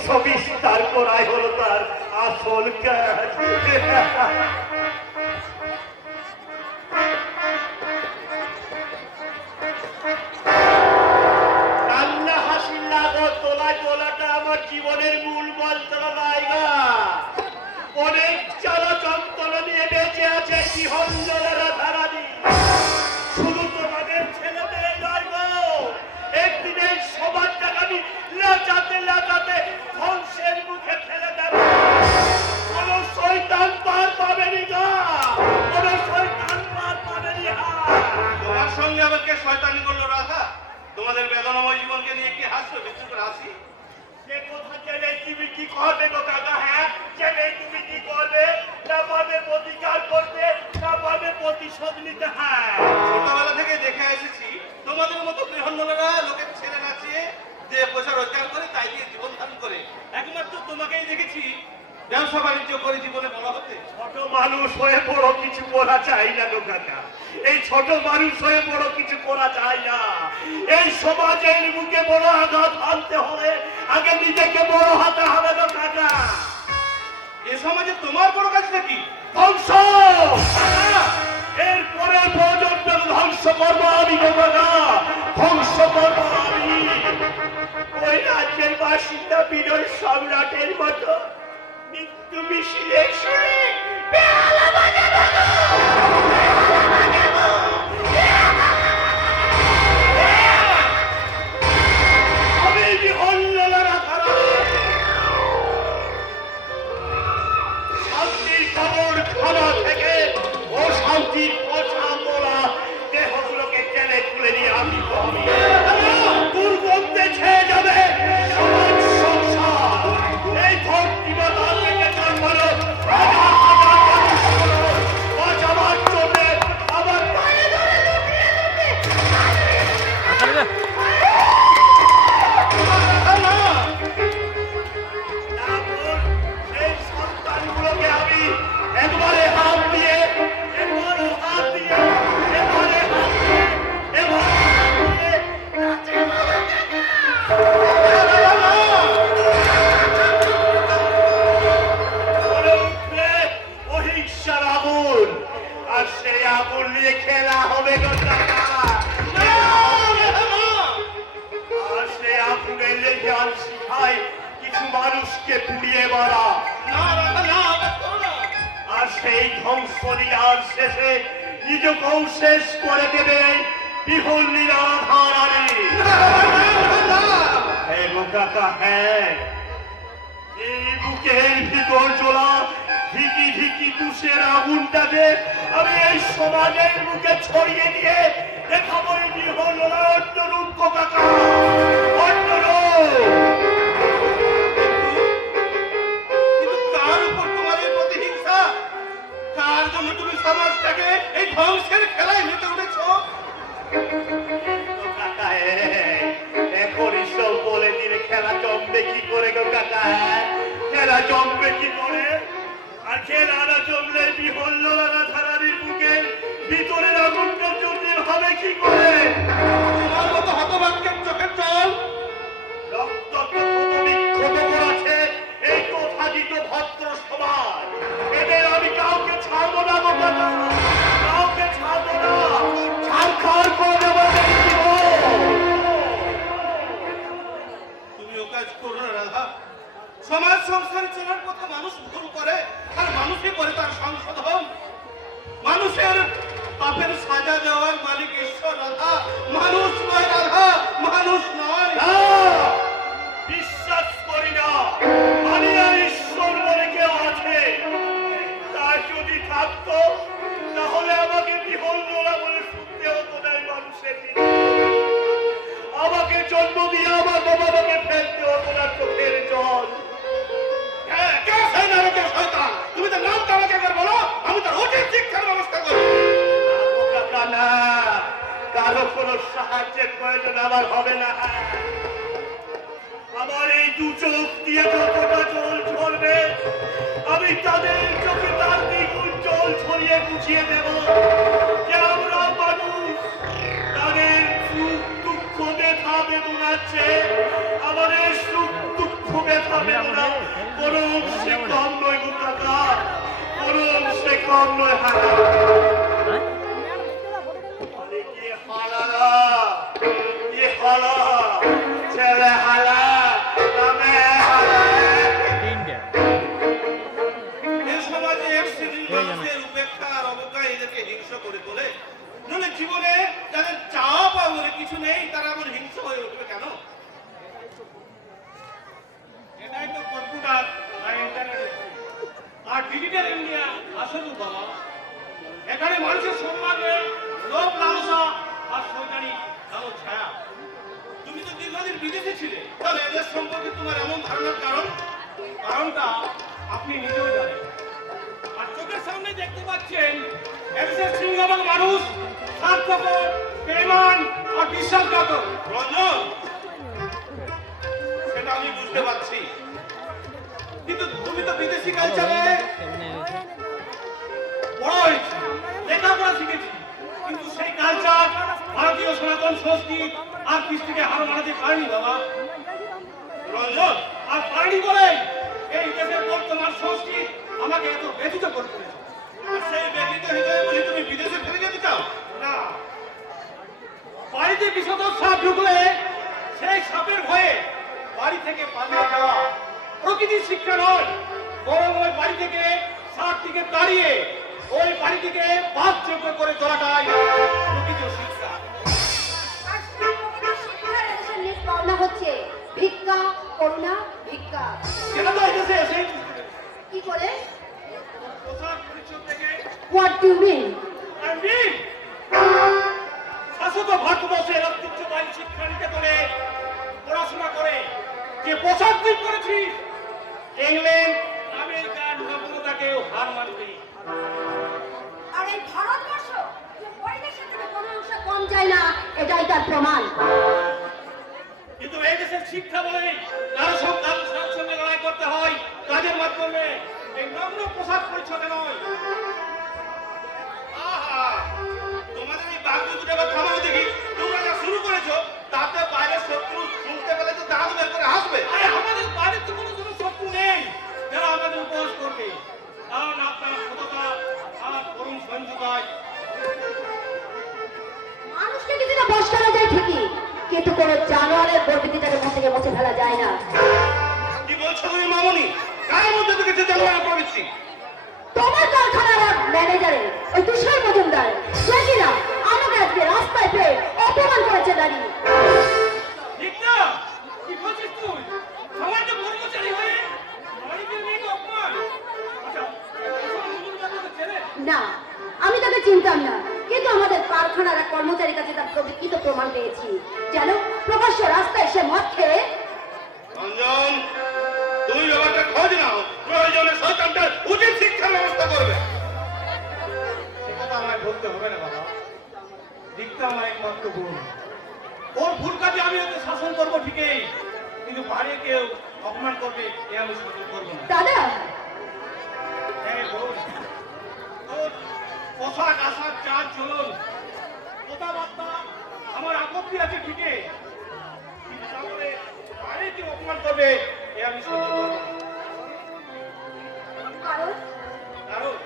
বংশ বিস্তার করাই হলো তার আসল কাজ। কান্না হাসির লাগত তোলায় তোলাটা আমার জীবনের মূল মন্ত্র নয় গা। অনেক জ্বালা যন্ত্রণা নিয়ে বেঁচে আছে জীবনজলেরা ধারানি। শুধু তোমাদের ছেলে মেয়ে নয় গো, একদিন এই সমাজটাকে আমি লাচাতে লাচাতে ধ্বংসের মুখে ফেলে দেব। কোন শয়তান পার পাবেনি গা, কোন শয়তান পার পাবেনি। তোমার সঙ্গে আবার কে শয়তানি করলো রাধা? তোমাদের বেদনাময় জীবনকে নিয়ে কি হাসছো? বিচ্ছু করে হাসি? সে কথা জেনে তুমি কি করবে গো কাকা? হ্যাঁ, জেনে তুমি কি করবে? না পাবে প্রতিকার করতে, না পাবে প্রতিশোধ নিতে। হ্যাঁ, ছোটবেলা থেকে দেখে এসেছি তোমাদের মতো গৃহন্নরা লোকের ছেলে নাচিয়ে যে পয়সা রোজগার করে তাই দিয়ে জীবন ধারণ করে। একমাত্র তোমাকেই দেখেছি ব্যবসা বাণিজ্য করে জীবনে বড় হতে। ছোট মানুষ হয়ে বড় কিছু করা চাই না গো কাকা। এই ছোট মানুষ হয়ে বড় কিছু করা চাই না। এই সমাজের মুখে বড় আঘাত আনতে হলে আগে নিজেকে বড় হতে হবে গো কাকা। এ সমাজে তোমার বড় কাজটা কি? ধ্বংস। এরপরে প্রজন্ম ধ্বংস করবো আমি গো কাকা, ধ্বংস করবো আমি। ওই রাজ্যের বাসিন্দা বিজয় সম্রাটের মতো মৃত্যু মিছিলে শুনে বেহালা বাজাবো গো। আমি বিহল্লরা শান্তির খবর খানা থেকে ও শান্তির পচা মোড়া দেহগুলোকে টেনে তুলে নিয়ে আমি দুর্গন্ধে ছেয়ে যাবে সমাজ সংসার। এই ধরতি মাতা থেকে জন্মানো হাজার হাজার মানুষগুলো বাঁচাবার জন্যে আমার পায়ে ধরে লুটিয়ে তারপর সেই সন্তানগুলোকে আমি একবারে হাত দিয়ে, একবারে হাত দিয়ে, একবারে হাত দিয়ে, একবারে হাত দিয়ে নাচে বলো বলে উঠলে অহিংসার আগুন, আর সেই আগুন নিয়ে খেলা হবে গো কাকা। আর সেই আগুনের লেগে আর শিখায় কিছু মানুষকে পুড়িয়ে মারা। আর সেই ধ্বংস লীলার শেষে নিজেকেও শেষ করে দেবে বিহল লীলার ধারানি। হ্যাঁ গো কাকা, হ্যাঁ, এই বুকের ভিতর জ্বলা ধিকি ধিকি তুষের আগুনটাকে আমি এই সমাজের মুখে ছড়িয়ে দিয়ে দেখাবো এই বিহল অন্য রূপ গো কাকা, অন্য রূপ। কিন্তু কার উপর তোমার এই প্রতিহিংসা? কার জন্য তুমি সমাজটাকে এই ধ্বংসের খেলায় মেতে উঠেছো? কাকা, এখন সব বলে দিলে খেলা জমবে কি করে গো কাকা? খেলা জমবে কি করে? আর খেলা না জমলে বিহল্লরা ধারানির বুকে ভিতরের আগুনটা জ্বলতে হবে কি করে? তোমার মতো হতভাগ্যের চোখের জল রক্তাক্ত বিক্ষত করেছে এই তথাকথিত ভদ্র সমাজ। এদের আমি কাউকে ছাড়বো না গো কাকা, কাউকে ছাড়বো না। ছাড়খাড় করে দেবো তুমি ও কাজ করো না রাধা। সমাজ সংসারে চলার কথা মানুষ ভুল করে, আর মানুষই করে তার সংশোধন। মানুষের পাপের সাজা দেওয়ার মালিক ঈশ্বর রাধা, মানুষ নয় রাধা, মানুষ নয়। না, বিশ্বাস করি না আমি আর ঈশ্বর বলে কেউ আছে। তার যদি থাকতো তাহলে আমাকে বিহল্লরা বলে শুনতে হতো না এই মানুষের দিকে। আমাকে জন্ম দিয়ে আমার বাবাকে ফেলতে হতো না চোখের জল। হ্যাঁ, কে সেই নরকের শয়তান? তুমি তো নাম আমাকে একবার বলো, আমি তো উচিত শিক্ষার ব্যবস্থা করি। কাকা না, কারো কোনো সাহায্যের প্রয়োজন আমার হবে না। আমার এই দু চোখ দিয়ে যতটা জল ঝরবে আমি তাদের চোখে তার দ্বিগুণ জল ছড়িয়ে বুঝিয়ে দেব যে আমরা মানুষ। তাদের সুখ দুঃখ ব্যথা বেদনাচ্ছে আমাদের সুখ দুঃখ ব্যথা পারবেন না। কোনো অংশে কম নয় গো কাকা, কোনো অংশে কম নয় হালা। আরে কি হালারা, কি হালা, ছেলে হালা, নামে হালা। এ সমাজে এক শ্রেণীর মানুষের উপেক্ষা আর অবজ্ঞা এদেরকে হিংস্র করে তোলে। নইলে জীবনে যাদের চাওয়া পাওয়া বলে কিছু নেই, তারা আবার হিংস্র হয়ে উঠবে কেন? এটাই তো কম্পিউটার আর ইন্টারনেট আর ডিজিটাল ইন্ডিয়া আসল বাবা। এখানে মানুষের সম্মানে লোভ লালসা আর শয়তানি কালো ছায়া। তুমি তো দীর্ঘদিন বিদেশে ছিলে, তাহলে এদের সম্পর্কে তোমার এমন ধারণার কারণ? কারণটা আপনি নিজেও জানেন। আর চোখের সামনে দেখতে পাচ্ছেন এদেশের সিংহভাগ মানুষ স্বার্থপর, বেঈমান আর বিশ্বাসঘাতক। রঞ্জন, সেটা আমি বুঝতে পারছি, কিন্তু তুমি তো বিদেশি কালচারে বড় হয়েছি, লেখাপড়া শিখেছি, কিন্তু সেই কালচার ভারতীয় সনাতন সংস্কৃতি আর কৃষ্টিকে হার মানাতে পারেনি বাবা। রঞ্জন, আর পারেনি বলে এই দেশের বর্তমান সংস্কৃতি আমাকে এত ব্যথিত করে তুলেছে। আর সেই ব্যতীত হৃদয়ে বলি তুমি বিদেশে ফিরে যেতে চাও? না, বাড়িতে বিষধর সাপ ঢুকলে সেই সাপের ভয়ে বাড়ি থেকে পালিয়ে যাওয়া প্রকৃতির শিক্ষা নয়, বরং ওই বাড়ি থেকে সাপটিকে তাড়িয়ে ওই বাড়ি থেকে বাসযোগ্য করে চলাটাই প্রকৃতির শিক্ষা। আর সেই প্রকৃতির শিক্ষার এদেশের নিজ পাওনা হচ্ছে ভিক্ষা, করুণা, ভিক্ষা। সেটা তো এই দেশে এসেই কি করে? পোশাক পরিচ্ছদ থেকে হোয়াট ডু মিন? আমি শাসক ভারতবর্ষের ঐতিহ্যবাহী শিক্ষা নিকেতনে পড়াশোনা করে যে পোশাক তুই করেছিস, ইংল্যান্ড আমেরিকার নগ্নতাকেও হার মানবে। আর এই ভারতবর্ষ ওই দেশের থেকে কোনো অংশ কম যায় না, এটাই তার প্রমাণ। কিন্তু এই দেশের শিক্ষা বলে কারো সঙ্গে লড়াই করতে হয় কাজের মাধ্যমে, এই নগ্ন পোশাক পরিচ্ছদে নয়। আহা, তোমাদের এই বাগদুটো এবার থামাও দেখি। তোমরা যা শুরু করেছো তাতে বাইরের শত্রু শুনতে পেলে তো দাঁত বের করে হাসবে। আরে আমাদের বাড়ির তো কোনো শত্রু নেই যারা আমাদের উপহাস করবে, কারণ আপনার সততা আর করুণ সঞ্জুতায় মানুষকে কিছুটা বশ করা যায় ঠিকই, কিন্তু কোনো জানোয়ারের প্রবৃত্তিটাকে মন থেকে মুছে ফেলা যায় না। কি বলছো তুমি মামনি? কার মধ্যে থেকে যে জানোয়ারের প্রবৃত্তি? তোমার কারখানার ম্যানেজারের ওই তুষার মজুমদার, সে কিনা আমাকে আজকে রাস্তায় পেয়ে অপমান করেছে দাঁড়িয়ে। ঠিক না? কি বলছিস তুই? সমাজ কর্মচারী হয়ে বাড়িতে মেয়েকে অপমান? আচ্ছা, ছেলে না, আমি তাকে চিনতাম না, কিন্তু আমাদের কারখানার এক কর্মচারীর কাছে তার প্রকৃত প্রমাণ পেয়েছি। যেন প্রকাশ্য রাস্তায় সে মদ খেয়ে রঞ্জন, তুমি ব্যাপারটা খোঁজ নাও, প্রয়োজনে সরকারটা উচিত শিক্ষার ব্যবস্থা করবে। সে কথা আমায় বলতে হবে না বাবা, দীক্ষা আমার একমাত্র বোন। ওর ভুল কাজে আমি ওকে শাসন করবো ঠিকই, কিন্তু বাড়ি কেউ অপমান করবে এ আমি সহ্য করবো না। দাদা। হ্যাঁ বোন, তোর পোশাক আশাক চাল চলুন কথাবার্তা আমার আপত্তি আছে ঠিকই, কিন্তু তাহলে বাড়ি কেউ অপমান করবে এ আমি সহ্য করবো না। কারণ কারণ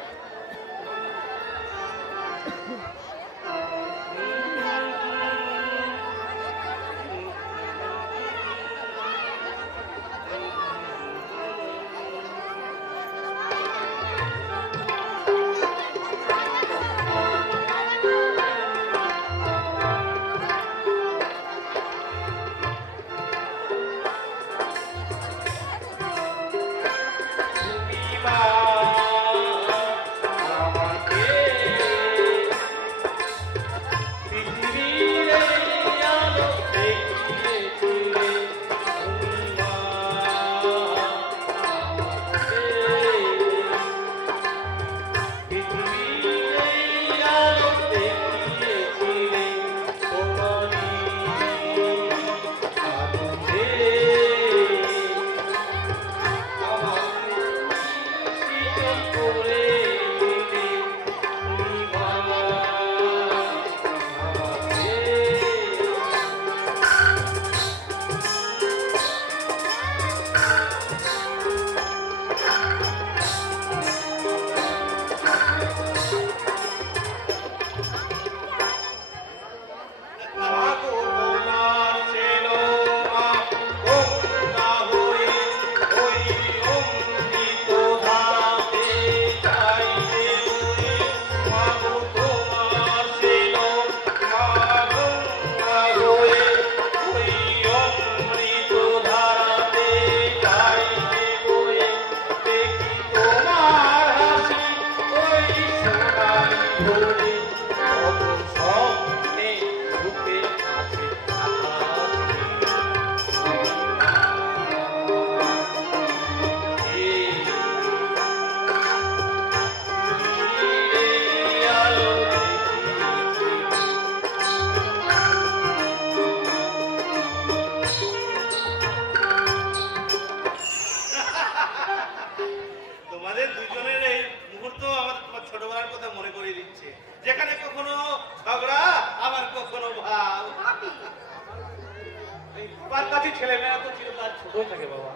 হয়ে থাকে বাবা।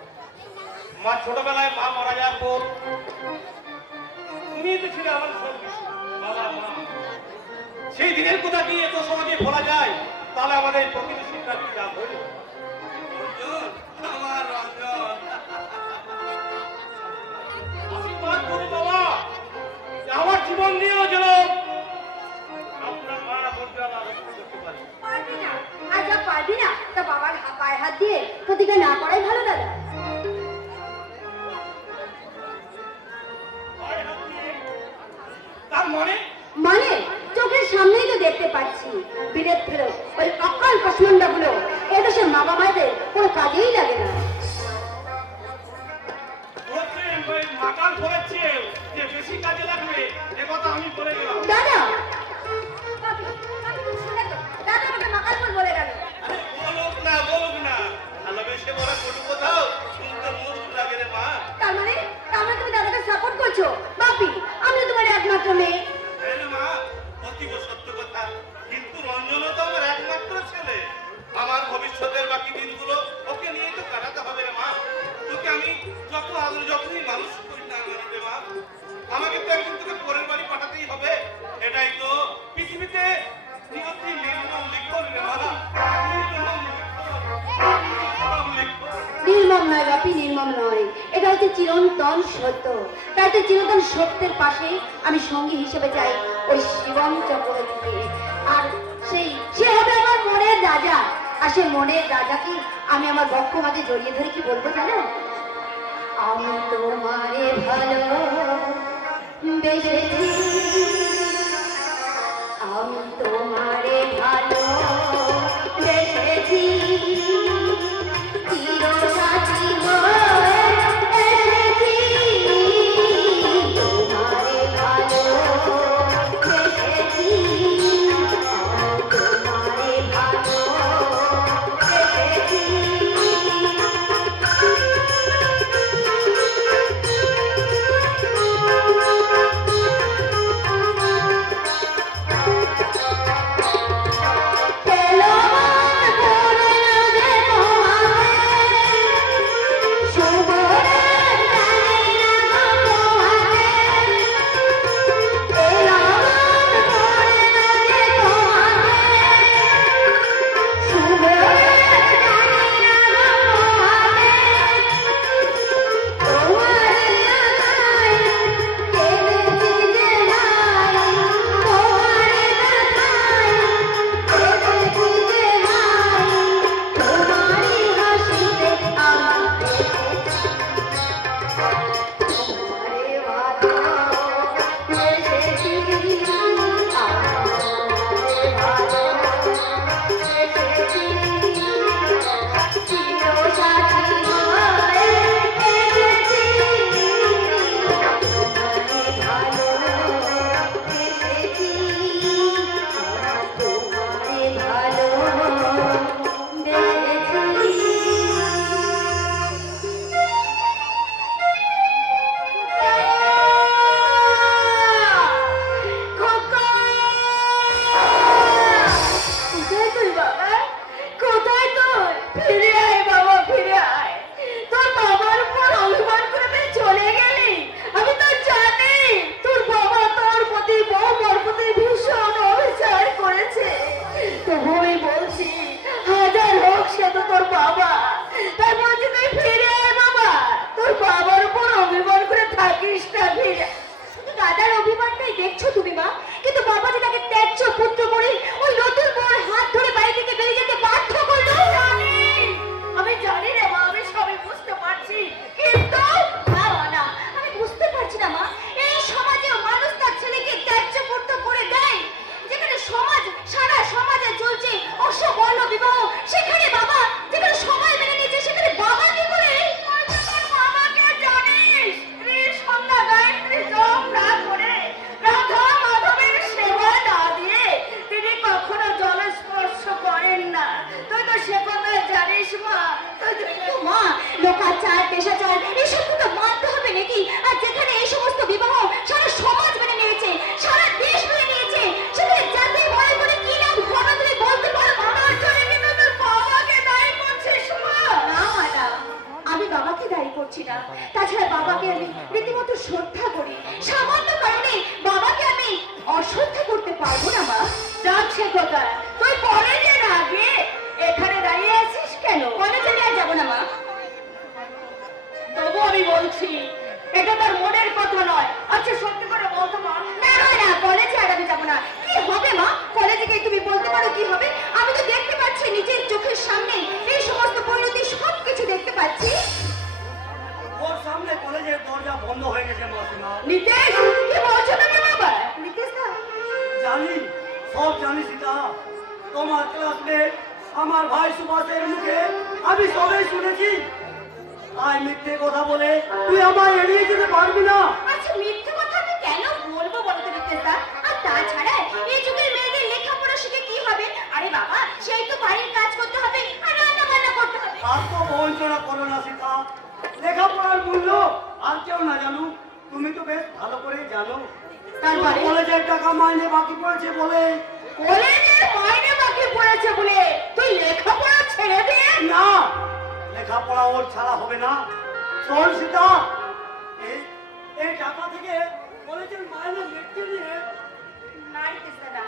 মা ছোটবেলায় মা মারা যাওয়ার পর তুমি তো ছিলে আমার সব কিছু, বাবা মা। সেই দিনের কথা কি এত সহজে ভোলা যায়? তাহলে আমাদের প্রকৃতি শিক্ষা কি যা হইল? রঞ্জন, আমার রঞ্জন, আশীর্বাদ করো বাবা, যে আমার জীবন দিয়েও যেন আপনার মা বোনকে আমরা রক্ষা করতে পারি। পারবি না, আর যা পারবি না তা বাবার পায়ে হাত দিয়ে প্রতিজ্ঞা না করাই ভালো দাদা। তার মানে মানে চোখের সামনেই তো দেখতে পাচ্ছি বিলেত ফেরত ওই অকাল পছন্দ গুলো এদেশের মা বাবাদের কোনো কাজেই লাগে না। মাকাল ধরেছে যে বেশি কাজে লাগবে, এ কথা আমি বলে গেলাম। দাদা দাদা আমাকে মাকাল বলে গেল। বলুক না, ভালোবেসে বলা কোনো কোথাও শুনতে মধুর লাগে রে মা। তার মানে তুমি দাদাকে সাপোর্ট করছো? বাপি, আমি তোমার একমাত্র মেয়ে। মা, অতীব সত্য কথা, কিন্তু রঞ্জনও তো আমার একমাত্র ছেলে। আমার ভবিষ্যতের বাকি দিনগুলো ওকে নিয়ে তো কাটাতে হবে রে মা। তোকে আমি যত আদর যতই মানুষ করি না রে মা, আমাকে তো একদিন তোকে পরের বাড়ি পাঠাতেই হবে। এটাই তো পৃথিবীতে নিয়তি নির্মম লিখন রে মা, নির্মম লিখন। নির্মম নয় বাপি, নির্মম নয়, এটা হচ্ছে চিরন্তন সত্য। তাই তো চিরন্তন সত্যের পাশে আমি সঙ্গী হিসেবে চাই ওই শিবম চক্রবর্তীকে। আর সে হবে আমার মনের রাজা। আর সেই মনের রাজাকে আমি আমার বক্ষ মাঝে জড়িয়ে ধরে কি বলবো জানো? আমি তোমারে ভালো বেসেছি, আমি তোমারে ভালো বেসেছি, চিরসাথী হয়ে এসেছি, তোমারে ভালো বেসেছি, আমি তোমারে ভালো বেসেছি। বাবাকে আমি রীতিমতো শ্রদ্ধা করি, সামান্য কারণে বাবাকে আমি অশ্রদ্ধা করতে পারবো না মা। যাচ্ছে কোথায়? তুই কলেজের আগে এখানে দাঁড়িয়ে আছিস কেন? কলেজে নিয়ে যাবো না মা। তবু আমি বলছি এটা তার মনের কথা নয়। আচ্ছা সত্যি করে বলতো মা। না না না, কলেজে আর আমি যাবো না। কি হবে মা? কলেজে গিয়ে তুমি বলতে পারো কি হবে? আমি তো দেখতে পাচ্ছি নিজের চোখের সামনে এই সমস্ত পরিণতি, সবকিছু দেখতে পাচ্ছি। ওর সামনে কলেজের দরজা বন্ধ হয়ে গেছে মাসিমা। নিতেশ, কি বলছো তুমি বাবা? নিতেশ না, জানি, সব জানি সীতা। তোমার ক্লাসমেট আমার ভাই সুভাষের মুখে আমি সবাই শুনেছি। তাই মিথ্যে কথা বলে তুই আমায় এড়িয়ে যেতে পারবি না। আচ্ছা মিথ্যে কথা আমি কেন বলবো বলো তো নিতেশ দা? আর তাছাড়া এই যুগের মেয়েদের লেখাপড়া শিখে কি হবে? আরে বাবা, সেই তো বাড়ির কাজ করতে হবে আর রান্না বান্না করতে হবে। আর তো বঞ্চনা করো না সীতা। লেখাপড়ার মূল্য আর কেউ না জানুক, তুমি তো বেশ ভালো করেই জানো। তারপরে? কলেজের টাকা মাইনে বাকি পড়েছে বলে। কলেজের মাইনে বাকি পড়েছে বলে তুই লেখাপড়া ছেড়ে দে? না, লেখাপড়া ওর ছাড়া হবে না। শোন সীতা, এই টাকা থেকে কলেজের মাইনে লিখতে নিয়ে না নিতেশ দাদা,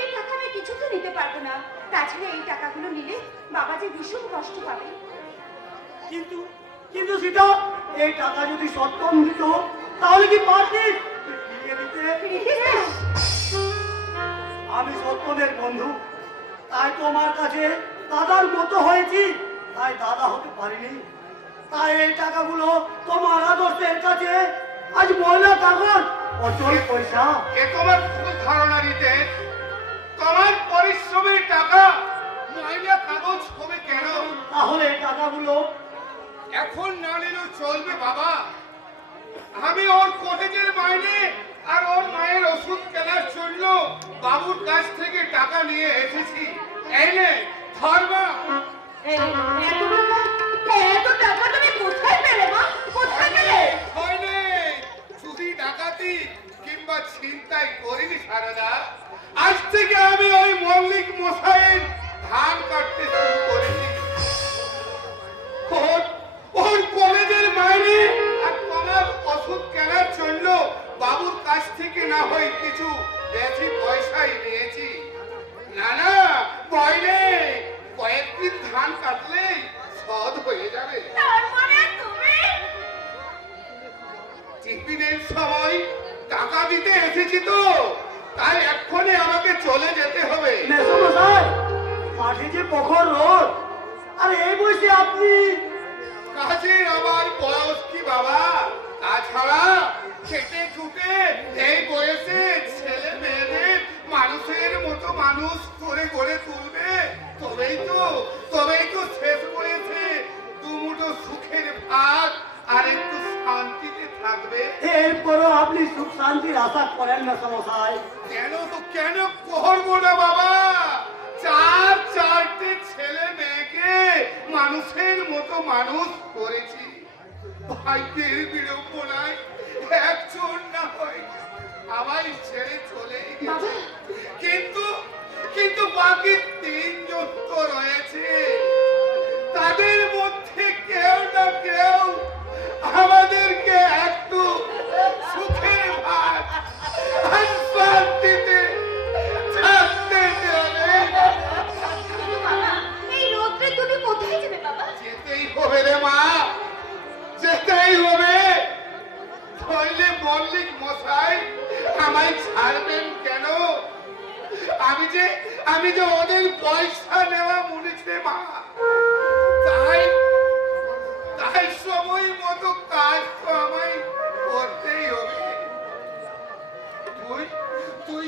এই টাকা আমি কিছুতে নিতে পারবো না। তাছাড়া এই টাকাগুলো নিলে বাবা যে ভীষণ কষ্ট পাবে। কিন্তু কিন্তু সীতা, এই টাকা যদি সত্যম দিত তাহলে কি পারতিস ফিরিয়ে দিতে? নিতেশ দা, আমি সত্যমের বন্ধু, তাই তোমার কাছে দাদার মতো হয়েছি, তাই দাদা হতে পারিনি। তাই এই টাকাগুলো তোমার আদর্শের কাছে আজ ময়লা কাগজ, অচল পয়সা। এ তোমার ভুল ধারণা নিতে। তোমার পরিশ্রমের টাকা ময়লা কাগজ হবে কেন? তাহলে এই টাকাগুলো এখন না নিলেও চলবে বাবা। আমি ওর কলেজের মাইনে আর ওর মায়ের ওষুধ কেনার জন্য বাবুর কাছ থেকে টাকা নিয়ে এসেছি। এই নে ধর্মা। এত টাকা তুমি কোথায় পেলে মা? কোথায় পেলে? হয়নি, চুরি ডাকাতি কিংবা ছিনতাই করিনি সারদা। আজ থেকে আমি ওই মল্লিক মশাইয়ের ধান কাটতে শুরু করেছি। ওর কলেজের মাইনে আর তোমার ওষুধ কেনার জন্য বাবুর কাছ থেকে না হয় কিছু বেশি পয়সাই নিয়েছি। না না, ভয় নেই, কয়েকদিন ধান কাটলেই সদ হয়ে যাবে। তারপরে তুমি? টিফিনের সময় টাকা দিতে এসেছি তো, তাই এক্ষুনি আমাকে চলে যেতে হবে। মেসোমশাই, মাঠে যে প্রখর রোদ, আর এই বয়সে আপনি কাজে আমার বয়স কি বাবা? তাছাড়া খেটে খুটে এই বয়সে ছেলে মেয়েদের মানুষের মতো মানুষ করে গড়ে তুলবে, তবেই তো শেষ বয়সে দুমুঠো সুখের ভাত আর একটু শান্তিতে থাকবে। এরপরও আপনি সুখ শান্তির আশা করেন না সমস্যায়। কেন করবো না বাবা? চারটে ছেলে মেয়েকে মানুষের মতো মানুষ করেছি। ভাগ্যের বিড়ম্বনায় একজন না হয় আমায় ছেড়ে চলে গেছে। কিন্তু বাকি তিনজন তো রয়েছে। তাদের মধ্যে কেউ না কেউ আমাদেরকে একটু সুখের ভাত আর শান্তিতে থাকতে দেবে। কিন্তু বাবা, এই রোদ্রে তুমি কোথায় যাবে বাবা? যেতেই হবে রে মা, যেতেই হবে। ধরলে মল্লিক মশাই আমায় ছাড়বেন কেন? আমি যে ওদের পয়সা নেওয়া মনেছে মা, তাই সময় মতো কাজ তো আমায় করতেই হবে। তুই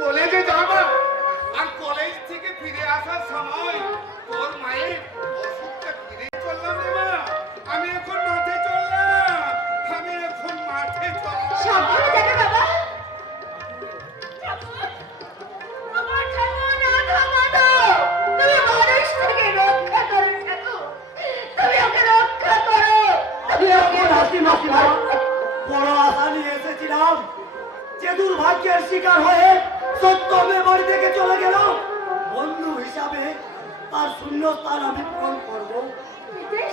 কলেজে যাবা, আর কলেজ থেকে ফিরে আসার সময় তোর মায়ের অসুখটা ফিরে চললাম রে মা। আমি এখন মাঠে চললাম। সাবধানে যাবে বাবা। আমার ঠাকুর, রাধা মাধব, তুমি মানুষ থেকে রক্ষা করো ঠাকুর। তুমি ওকে রক্ষা করো। তুমি ওকে মাসিমা, বড় আশা নিয়ে এসেছিলাম, যে দুর্ভাগ্যের শিকার হয়ে সত্যমে বাড়ি থেকে চলে গেল। বন্ধু হিসাবে তার শূন্যস্থান আমি পূরণ করব,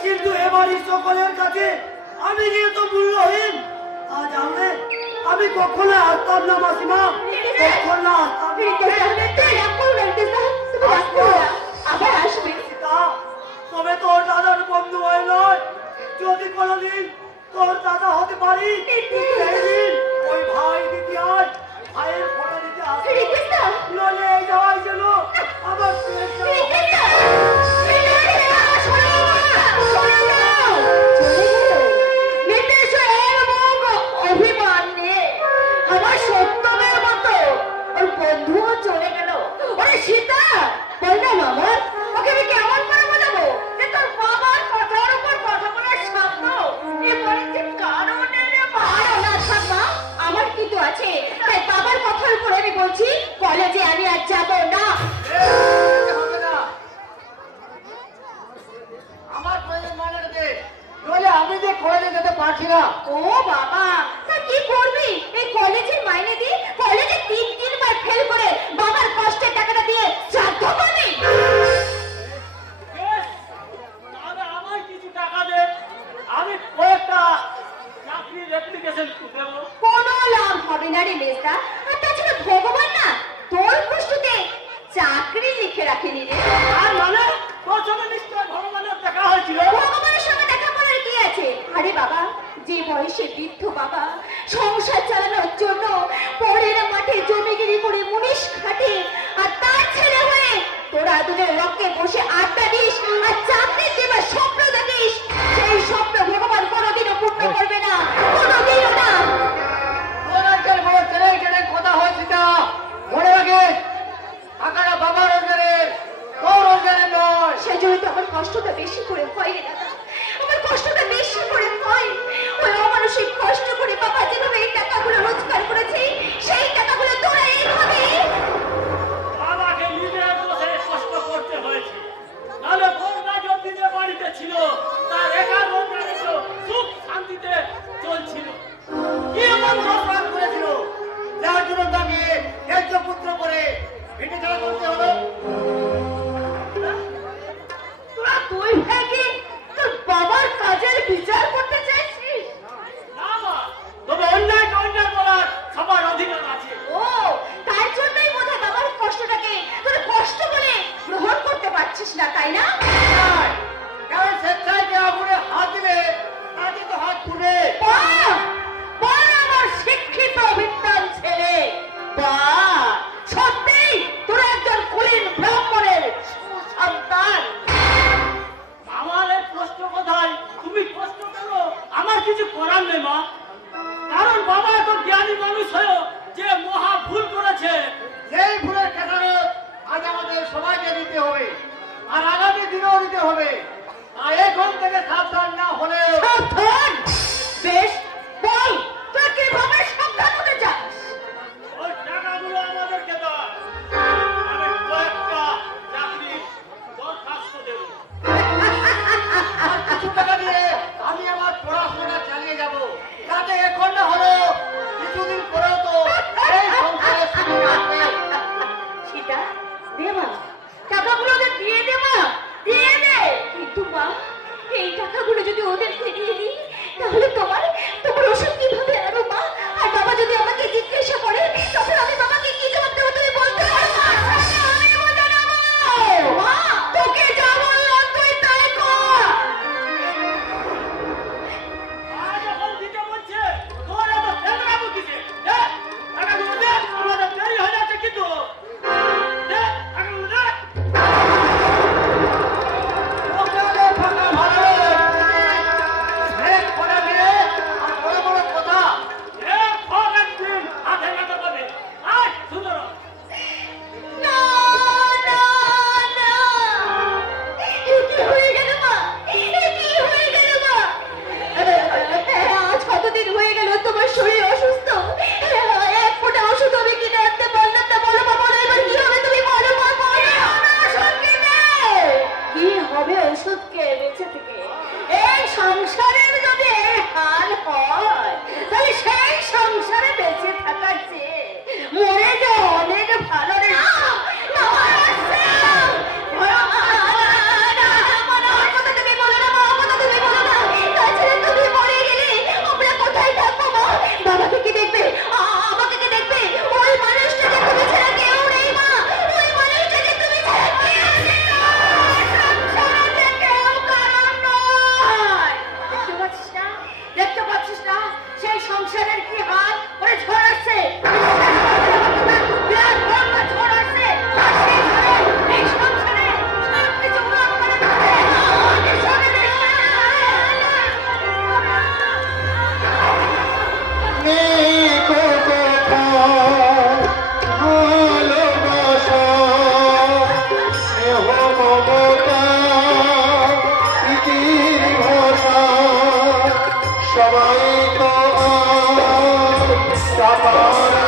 কিন্তু এবারই সকলের কাছে আমি যেহেতু মূল্যহীন আজ আমি কখনো আসতাম না মাসিমা, কখনো আসতাম আবার আসবে। না। তবে তোর দাদার বন্ধু হয়ে নয়, যদি কোনোদিন তোর দাদা হতে পারি সেদিন ওই ভাই দিদি আজ ভাইয়ের ফটো দিতে আসবে, নলে এই যাওয়াই যেন আমার অভিমান নিয়ে আমার সত্যমের মতো ওর বন্ধুও চলে গেল। ওরে সীতা, বল না মামা, ওকে আমি কেমন করে বোঝাবো যে তোর বাবার কথার উপর কথা বলার সাধ্য এবারে যে কারণে ভালো না থাকবা আমার কিন্তু আছে, তাই বাবার কথার উপর আমি বলছি কলেজে আমি আর যাবো না। হবে না। আমার প্রয়োজন মানে দে, নইলে আমি যে কলেজে যেতে পারছি না। ও বাবা, তা কি করবি? এই কলেজের মাইনে দিয়ে কলেজে 3 বার ফেল করে বাবার কষ্টের টাকাটা দিয়ে শ্রাদ্ধ করবি? বেশ, তাহলে আমার কিছু টাকা দে, আমি কয়েকটা চাকরির অ্যাপ্লিকেশন দেবো। কোনো লাভ হবে না রে মেজদা। আর তাছাড়া ভগবান না তোর কষ্টতে চাকরি লিখে রাখেনি রে। আর মানে তোর সঙ্গে নিশ্চয় ভগবানের দেখা হয়েছিল। ভগবানের সঙ্গে দেখা করার কি আছে? আরে বাবা, যে বয়সে বৃদ্ধ বাবা সংসার চালানোর জন্য পরের মাঠে জমিগিরি করে মুনিশ খাটে, আর তার ছেলে হয়ে তোরা দুজন রক্তে বসে আড্ডা দিস আর চাকরি দেবার স্বপ্ন দেখিস, সেই স্বপ্ন ভগবান কোনোদিনও পূর্ণ করবে না, কোনোদিনও না। তোর আজকাল বড় ছেলে ছেলে কথা হয়েছে না, মনে রাখিস টাকাটা বাবার রোজগারের, তোর রোজগারের নয়। সেই জন্য তো আমার কষ্টটা বেশি করে হয় রে দাদা, আমার কষ্টটা বেশি করে হয়। ওই অমানসিক কষ্ট করে বাবা যেভাবে এই টাকাগুলো রোজগার করেছে, সেই টাকাগুলো তোরা এইভাবে বাবাকে নিজের বসে কষ্ট করতে হয়েছে, নাহলে বন্যা যদি যে বাড়িতে ছিল তার একা রোজগারে তো সুখ শান্তিতে চলছিল। কি এমন অপরাধ করেছিল যার জন্য তাকে ত্যায্য পুত্র করে ভিটে ছাড়া করতে হলো? তোরা দুই ভাইকে তোর বাবার কাজের বিচার করতে চাইছিস? না মা, তবে অন্যায়কে অন্যায় বলার সবার অধিকার আছে। ও, তার জন্যই বোধহয় বাবার কষ্টটাকে তোর কষ্ট বলে গ্রহণ করতে পারছিস না, তাই না? নয়, কারণ স্বেচ্ছায় যে আগুনে হাত দিলে তাকে তো হাত পুড়ে। বাহ! বাহ, আমার শিক্ষিত বিদ্বান ছেলে। বাহ! সত্যিই তোরা একজন কুলীন ব্রাহ্মণের সুসন্তান। আমার এই কষ্ট কোথায়, তুমি কষ্ট করো, আমার কিছু করার নেই মা। কারণ বাবা এত জ্ঞানী মানুষ হয়েও যে মহা ভুল করেছে, সেই ভুলের খেসারত আজ আমাদের সবাইকে দিতে হবে, আর আগামী দিনেও দিতে হবে। আর এখন থেকে সাবধান না হলেও সাবধান! বেশ, বল তোরা কিভাবে সাবধান হতে চাস? ওই টাকাগুলো আমাদেরকে দাও, আমি কয়েকটা চাকরির দরখাস্ত দেব। আর কিছু টাকা দিয়ে আমি আমার পড়াশোনা চালিয়ে যাব, যাতে এখন না হলেও কিছুদিন পরেও তো এই সংসারে সুখী থাকবে। সীতা, দে মা, টাকাগুলো ওদের দিয়ে দে মা, দিয়ে দে। কিন্তু মা, এই টাকাগুলো যদি ওদেরকে দিয়ে দিই তাহলে আমার